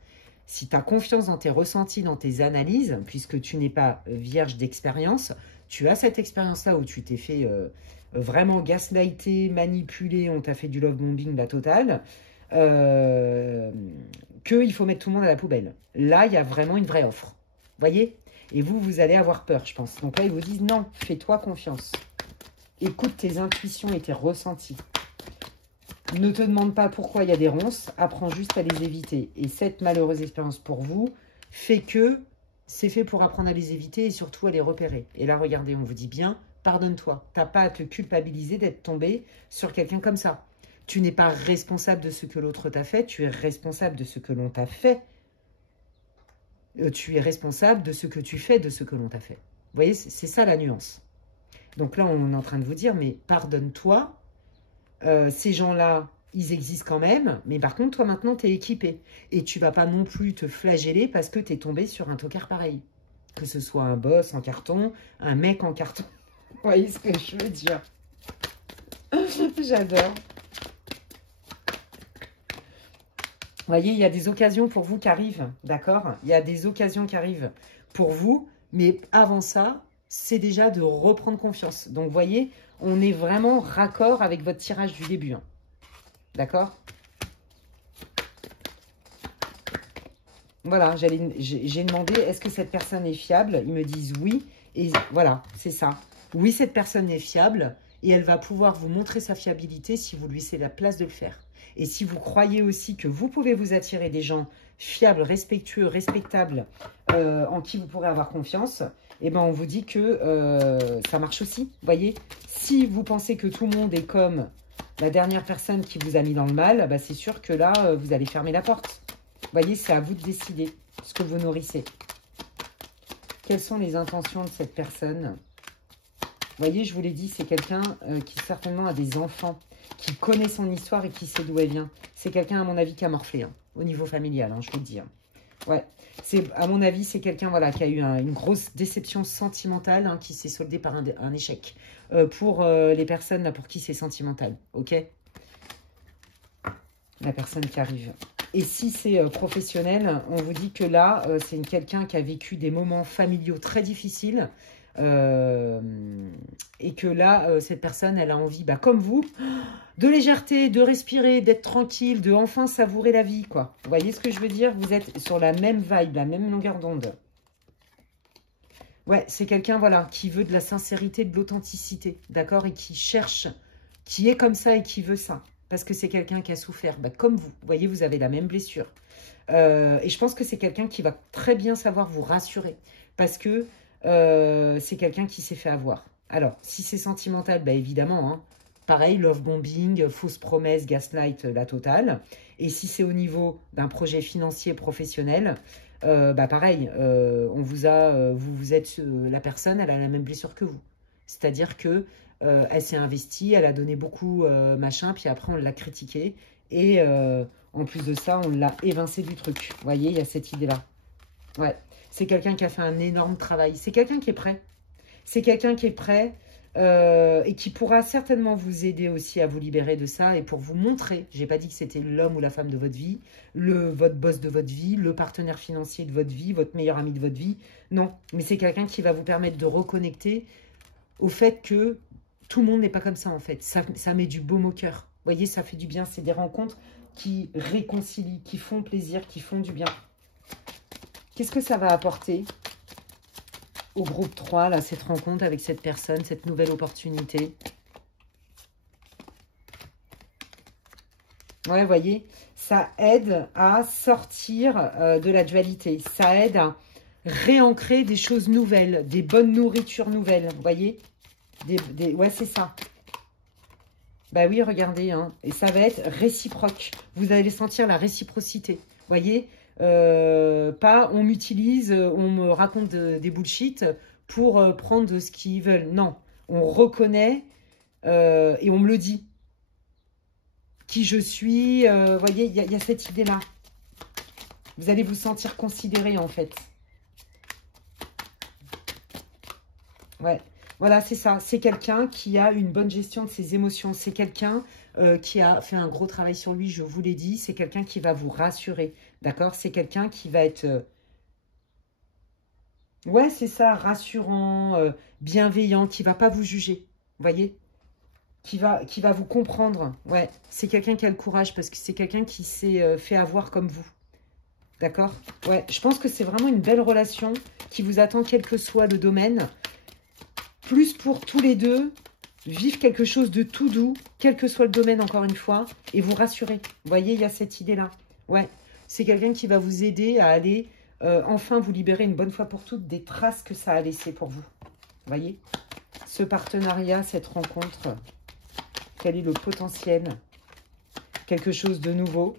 Si tu as confiance dans tes ressentis, dans tes analyses, puisque tu n'es pas vierge d'expérience, tu as cette expérience-là où tu t'es fait vraiment gaslighter, manipuler, on t'a fait du love bombing, la totale, qu'il faut mettre tout le monde à la poubelle. Là, il y a vraiment une vraie offre. Voyez? Et vous allez avoir peur, je pense. Donc là, ils vous disent, non, fais-toi confiance. Écoute tes intuitions et tes ressentis. Ne te demande pas pourquoi il y a des ronces, apprends juste à les éviter. Et cette malheureuse expérience pour vous fait que c'est fait pour apprendre à les éviter et surtout à les repérer. Et là, regardez, on vous dit bien, pardonne-toi. Tu n'as pas à te culpabiliser d'être tombé sur quelqu'un comme ça. Tu n'es pas responsable de ce que l'autre t'a fait, tu es responsable de ce que l'on t'a fait. Tu es responsable de ce que tu fais, de ce que l'on t'a fait. Vous voyez, c'est ça la nuance. Donc là, on est en train de vous dire, mais pardonne-toi. Ces gens-là, ils existent quand même, mais par contre, toi, maintenant, tu es équipé. Et tu vas pas non plus te flageller parce que tu es tombé sur un tocard pareil. Que ce soit un boss en carton, un mec en carton. Vous voyez ce que je veux dire? J'adore. Vous voyez, il y a des occasions pour vous qui arrivent, d'accord? Il y a des occasions qui arrivent pour vous, mais avant ça, c'est déjà de reprendre confiance. Donc, vous voyez, on est vraiment raccord avec votre tirage du début. Hein. D'accord? Voilà, j'ai demandé, est-ce que cette personne est fiable? Ils me disent oui. Et voilà, c'est ça. Oui, cette personne est fiable et elle va pouvoir vous montrer sa fiabilité si vous lui laissez la place de le faire. Et si vous croyez aussi que vous pouvez vous attirer des gens fiables, respectueux, respectables, en qui vous pourrez avoir confiance, eh ben on vous dit que ça marche aussi. Vous voyez, si vous pensez que tout le monde est comme la dernière personne qui vous a mis dans le mal, bah c'est sûr que là, vous allez fermer la porte. Vous voyez, c'est à vous de décider ce que vous nourrissez. Quelles sont les intentions de cette personne? Vous voyez, je vous l'ai dit, c'est quelqu'un qui certainement a des enfants, qui connaît son histoire et qui sait d'où elle vient. C'est quelqu'un, à mon avis, qui a morflé, hein, au niveau familial, hein, je vous le dis. Hein. Ouais, à mon avis, c'est quelqu'un voilà, qui a eu une grosse déception sentimentale hein, qui s'est soldée par un échec. Pour les personnes là, pour qui c'est sentimental, ok? La personne qui arrive. Et si c'est professionnel, on vous dit que là, c'est quelqu'un qui a vécu des moments familiaux très difficiles. Et que là, cette personne, elle a envie, bah, comme vous, de légèreté, de respirer, d'être tranquille, de enfin savourer la vie, quoi. Vous voyez ce que je veux dire? Vous êtes sur la même vibe, la même longueur d'onde. Ouais, c'est quelqu'un, voilà, qui veut de la sincérité, de l'authenticité, d'accord? Et qui cherche, qui est comme ça et qui veut ça. Parce que c'est quelqu'un qui a souffert, bah, comme vous. Vous voyez, vous avez la même blessure. Et je pense que c'est quelqu'un qui va très bien savoir vous rassurer. Parce que c'est quelqu'un qui s'est fait avoir. Alors, si c'est sentimental, bah évidemment, hein, pareil, love bombing, fausse promesse, gaslight, la totale. Et si c'est au niveau d'un projet financier professionnel, pareil, vous êtes la personne, elle a la même blessure que vous. C'est-à-dire que elle s'est investie, elle a donné beaucoup machin, puis après on l'a critiqué. Et en plus de ça, on l'a évincé du truc. Vous voyez, il y a cette idée-là. Ouais, c'est quelqu'un qui a fait un énorme travail. C'est quelqu'un qui est prêt. C'est quelqu'un qui est prêt et qui pourra certainement vous aider aussi à vous libérer de ça et pour vous montrer, j'ai pas dit que c'était l'homme ou la femme de votre vie, votre boss de votre vie, le partenaire financier de votre vie, votre meilleur ami de votre vie. Non, mais c'est quelqu'un qui va vous permettre de reconnecter au fait que tout le monde n'est pas comme ça en fait. Ça met du baume au cœur. Vous voyez, ça fait du bien. C'est des rencontres qui réconcilient, qui font plaisir, qui font du bien. Qu'est-ce que ça va apporter au groupe 3, là, cette rencontre avec cette personne, cette nouvelle opportunité? Ouais, vous voyez, ça aide à sortir de la dualité. Ça aide à réancrer des choses nouvelles, des bonnes nourritures nouvelles, vous voyez? Ouais, c'est ça. Bah oui, regardez, hein, et ça va être réciproque. Vous allez sentir la réciprocité, vous voyez? Pas on m'utilise, on me raconte des bullshit pour prendre ce qu'ils veulent. Non, on reconnaît et on me le dit. Qui je suis, vous voyez, il y a cette idée-là. Vous allez vous sentir considéré en fait. Ouais, voilà, c'est ça. C'est quelqu'un qui a une bonne gestion de ses émotions. C'est quelqu'un qui a fait un gros travail sur lui, je vous l'ai dit. C'est quelqu'un qui va vous rassurer, d'accord? C'est quelqu'un qui va être... ouais, c'est ça, rassurant, bienveillant, qui va pas vous juger, vous voyez? Qui va vous comprendre. Ouais, c'est quelqu'un qui a le courage parce que c'est quelqu'un qui s'est fait avoir comme vous. D'accord? Ouais, je pense que c'est vraiment une belle relation qui vous attend quel que soit le domaine. Plus pour tous les deux, vivre quelque chose de tout doux, quel que soit le domaine encore une fois, et vous rassurer. Vous voyez, il y a cette idée-là. Ouais, c'est quelqu'un qui va vous aider à aller enfin vous libérer une bonne fois pour toutes des traces que ça a laissées pour vous. Vous voyez? Ce partenariat, cette rencontre, quel est le potentiel? Quelque chose de nouveau.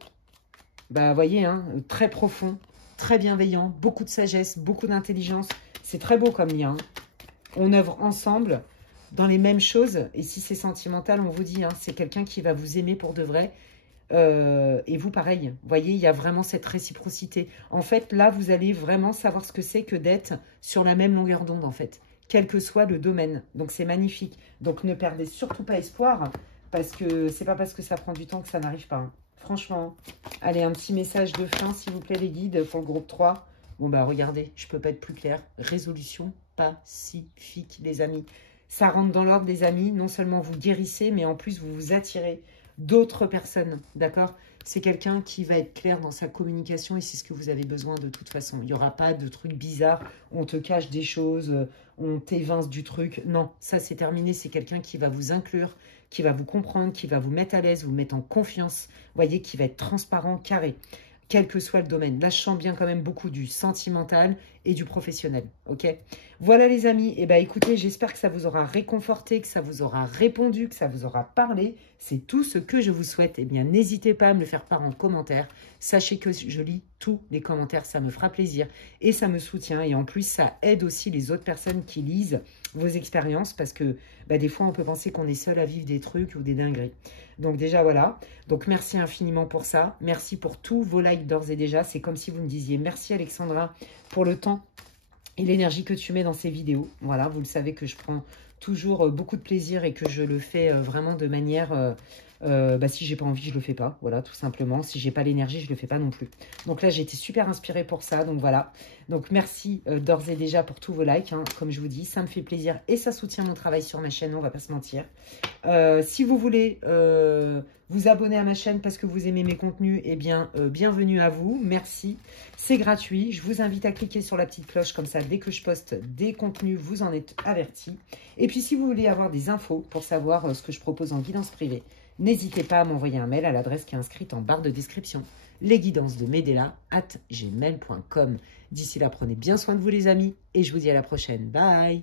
Bah, vous voyez, hein, très profond, très bienveillant, beaucoup de sagesse, beaucoup d'intelligence. C'est très beau comme lien. On œuvre ensemble dans les mêmes choses. Et si c'est sentimental, on vous dit, hein, c'est quelqu'un qui va vous aimer pour de vrai. Et vous, pareil. Vous voyez, il y a vraiment cette réciprocité. En fait, là, vous allez vraiment savoir ce que c'est que d'être sur la même longueur d'onde, en fait. Quel que soit le domaine. Donc, c'est magnifique. Donc, ne perdez surtout pas espoir. Parce que c'est pas parce que ça prend du temps que ça n'arrive pas. Hein. Franchement. Allez, un petit message de fin, s'il vous plaît, les guides, pour le groupe 3. Bon, bah, regardez, je peux pas être plus clair. Résolution pacifique, les amis. Ça rentre dans l'ordre, les amis. Non seulement vous guérissez, mais en plus, vous vous attirez d'autres personnes, d'accord? C'est quelqu'un qui va être clair dans sa communication et c'est ce que vous avez besoin de toute façon. Il n'y aura pas de trucs bizarres, on te cache des choses, on t'évince du truc. Non, ça c'est terminé. C'est quelqu'un qui va vous inclure, qui va vous comprendre, qui va vous mettre à l'aise, vous mettre en confiance. Vous voyez, qui va être transparent, carré. Quel que soit le domaine. Là, je sens bien quand même beaucoup du sentimental et du professionnel. Ok? Voilà les amis. Eh bien, écoutez, j'espère que ça vous aura réconforté, que ça vous aura répondu, que ça vous aura parlé. C'est tout ce que je vous souhaite. Eh bien, n'hésitez pas à me le faire part en commentaire. Sachez que je lis tous les commentaires. Ça me fera plaisir et ça me soutient. Et en plus, ça aide aussi les autres personnes qui lisent vos expériences parce que des fois, on peut penser qu'on est seul à vivre des trucs ou des dingueries. Donc déjà, voilà. Donc, merci infiniment pour ça. Merci pour tous vos likes d'ores et déjà. C'est comme si vous me disiez merci Alexandra pour le temps et l'énergie que tu mets dans ces vidéos. Voilà, vous le savez que je prends toujours beaucoup de plaisir et que je le fais vraiment de manière... si j'ai pas envie, je le fais pas. Voilà, tout simplement. Si j'ai pas l'énergie, je le fais pas non plus. Donc là, j'ai été super inspirée pour ça. Donc voilà. Donc merci d'ores et déjà pour tous vos likes. Hein. Comme je vous dis, ça me fait plaisir et ça soutient mon travail sur ma chaîne. On va pas se mentir. Si vous voulez vous abonner à ma chaîne parce que vous aimez mes contenus, eh bien, bienvenue à vous. Merci. C'est gratuit. Je vous invite à cliquer sur la petite cloche. Comme ça, dès que je poste des contenus, vous en êtes avertis. Et puis, si vous voulez avoir des infos pour savoir ce que je propose en guidance privée, n'hésitez pas à m'envoyer un mail à l'adresse qui est inscrite en barre de description. lesguidancesdemedela@gmail.com. D'ici là, prenez bien soin de vous les amis et je vous dis à la prochaine. Bye!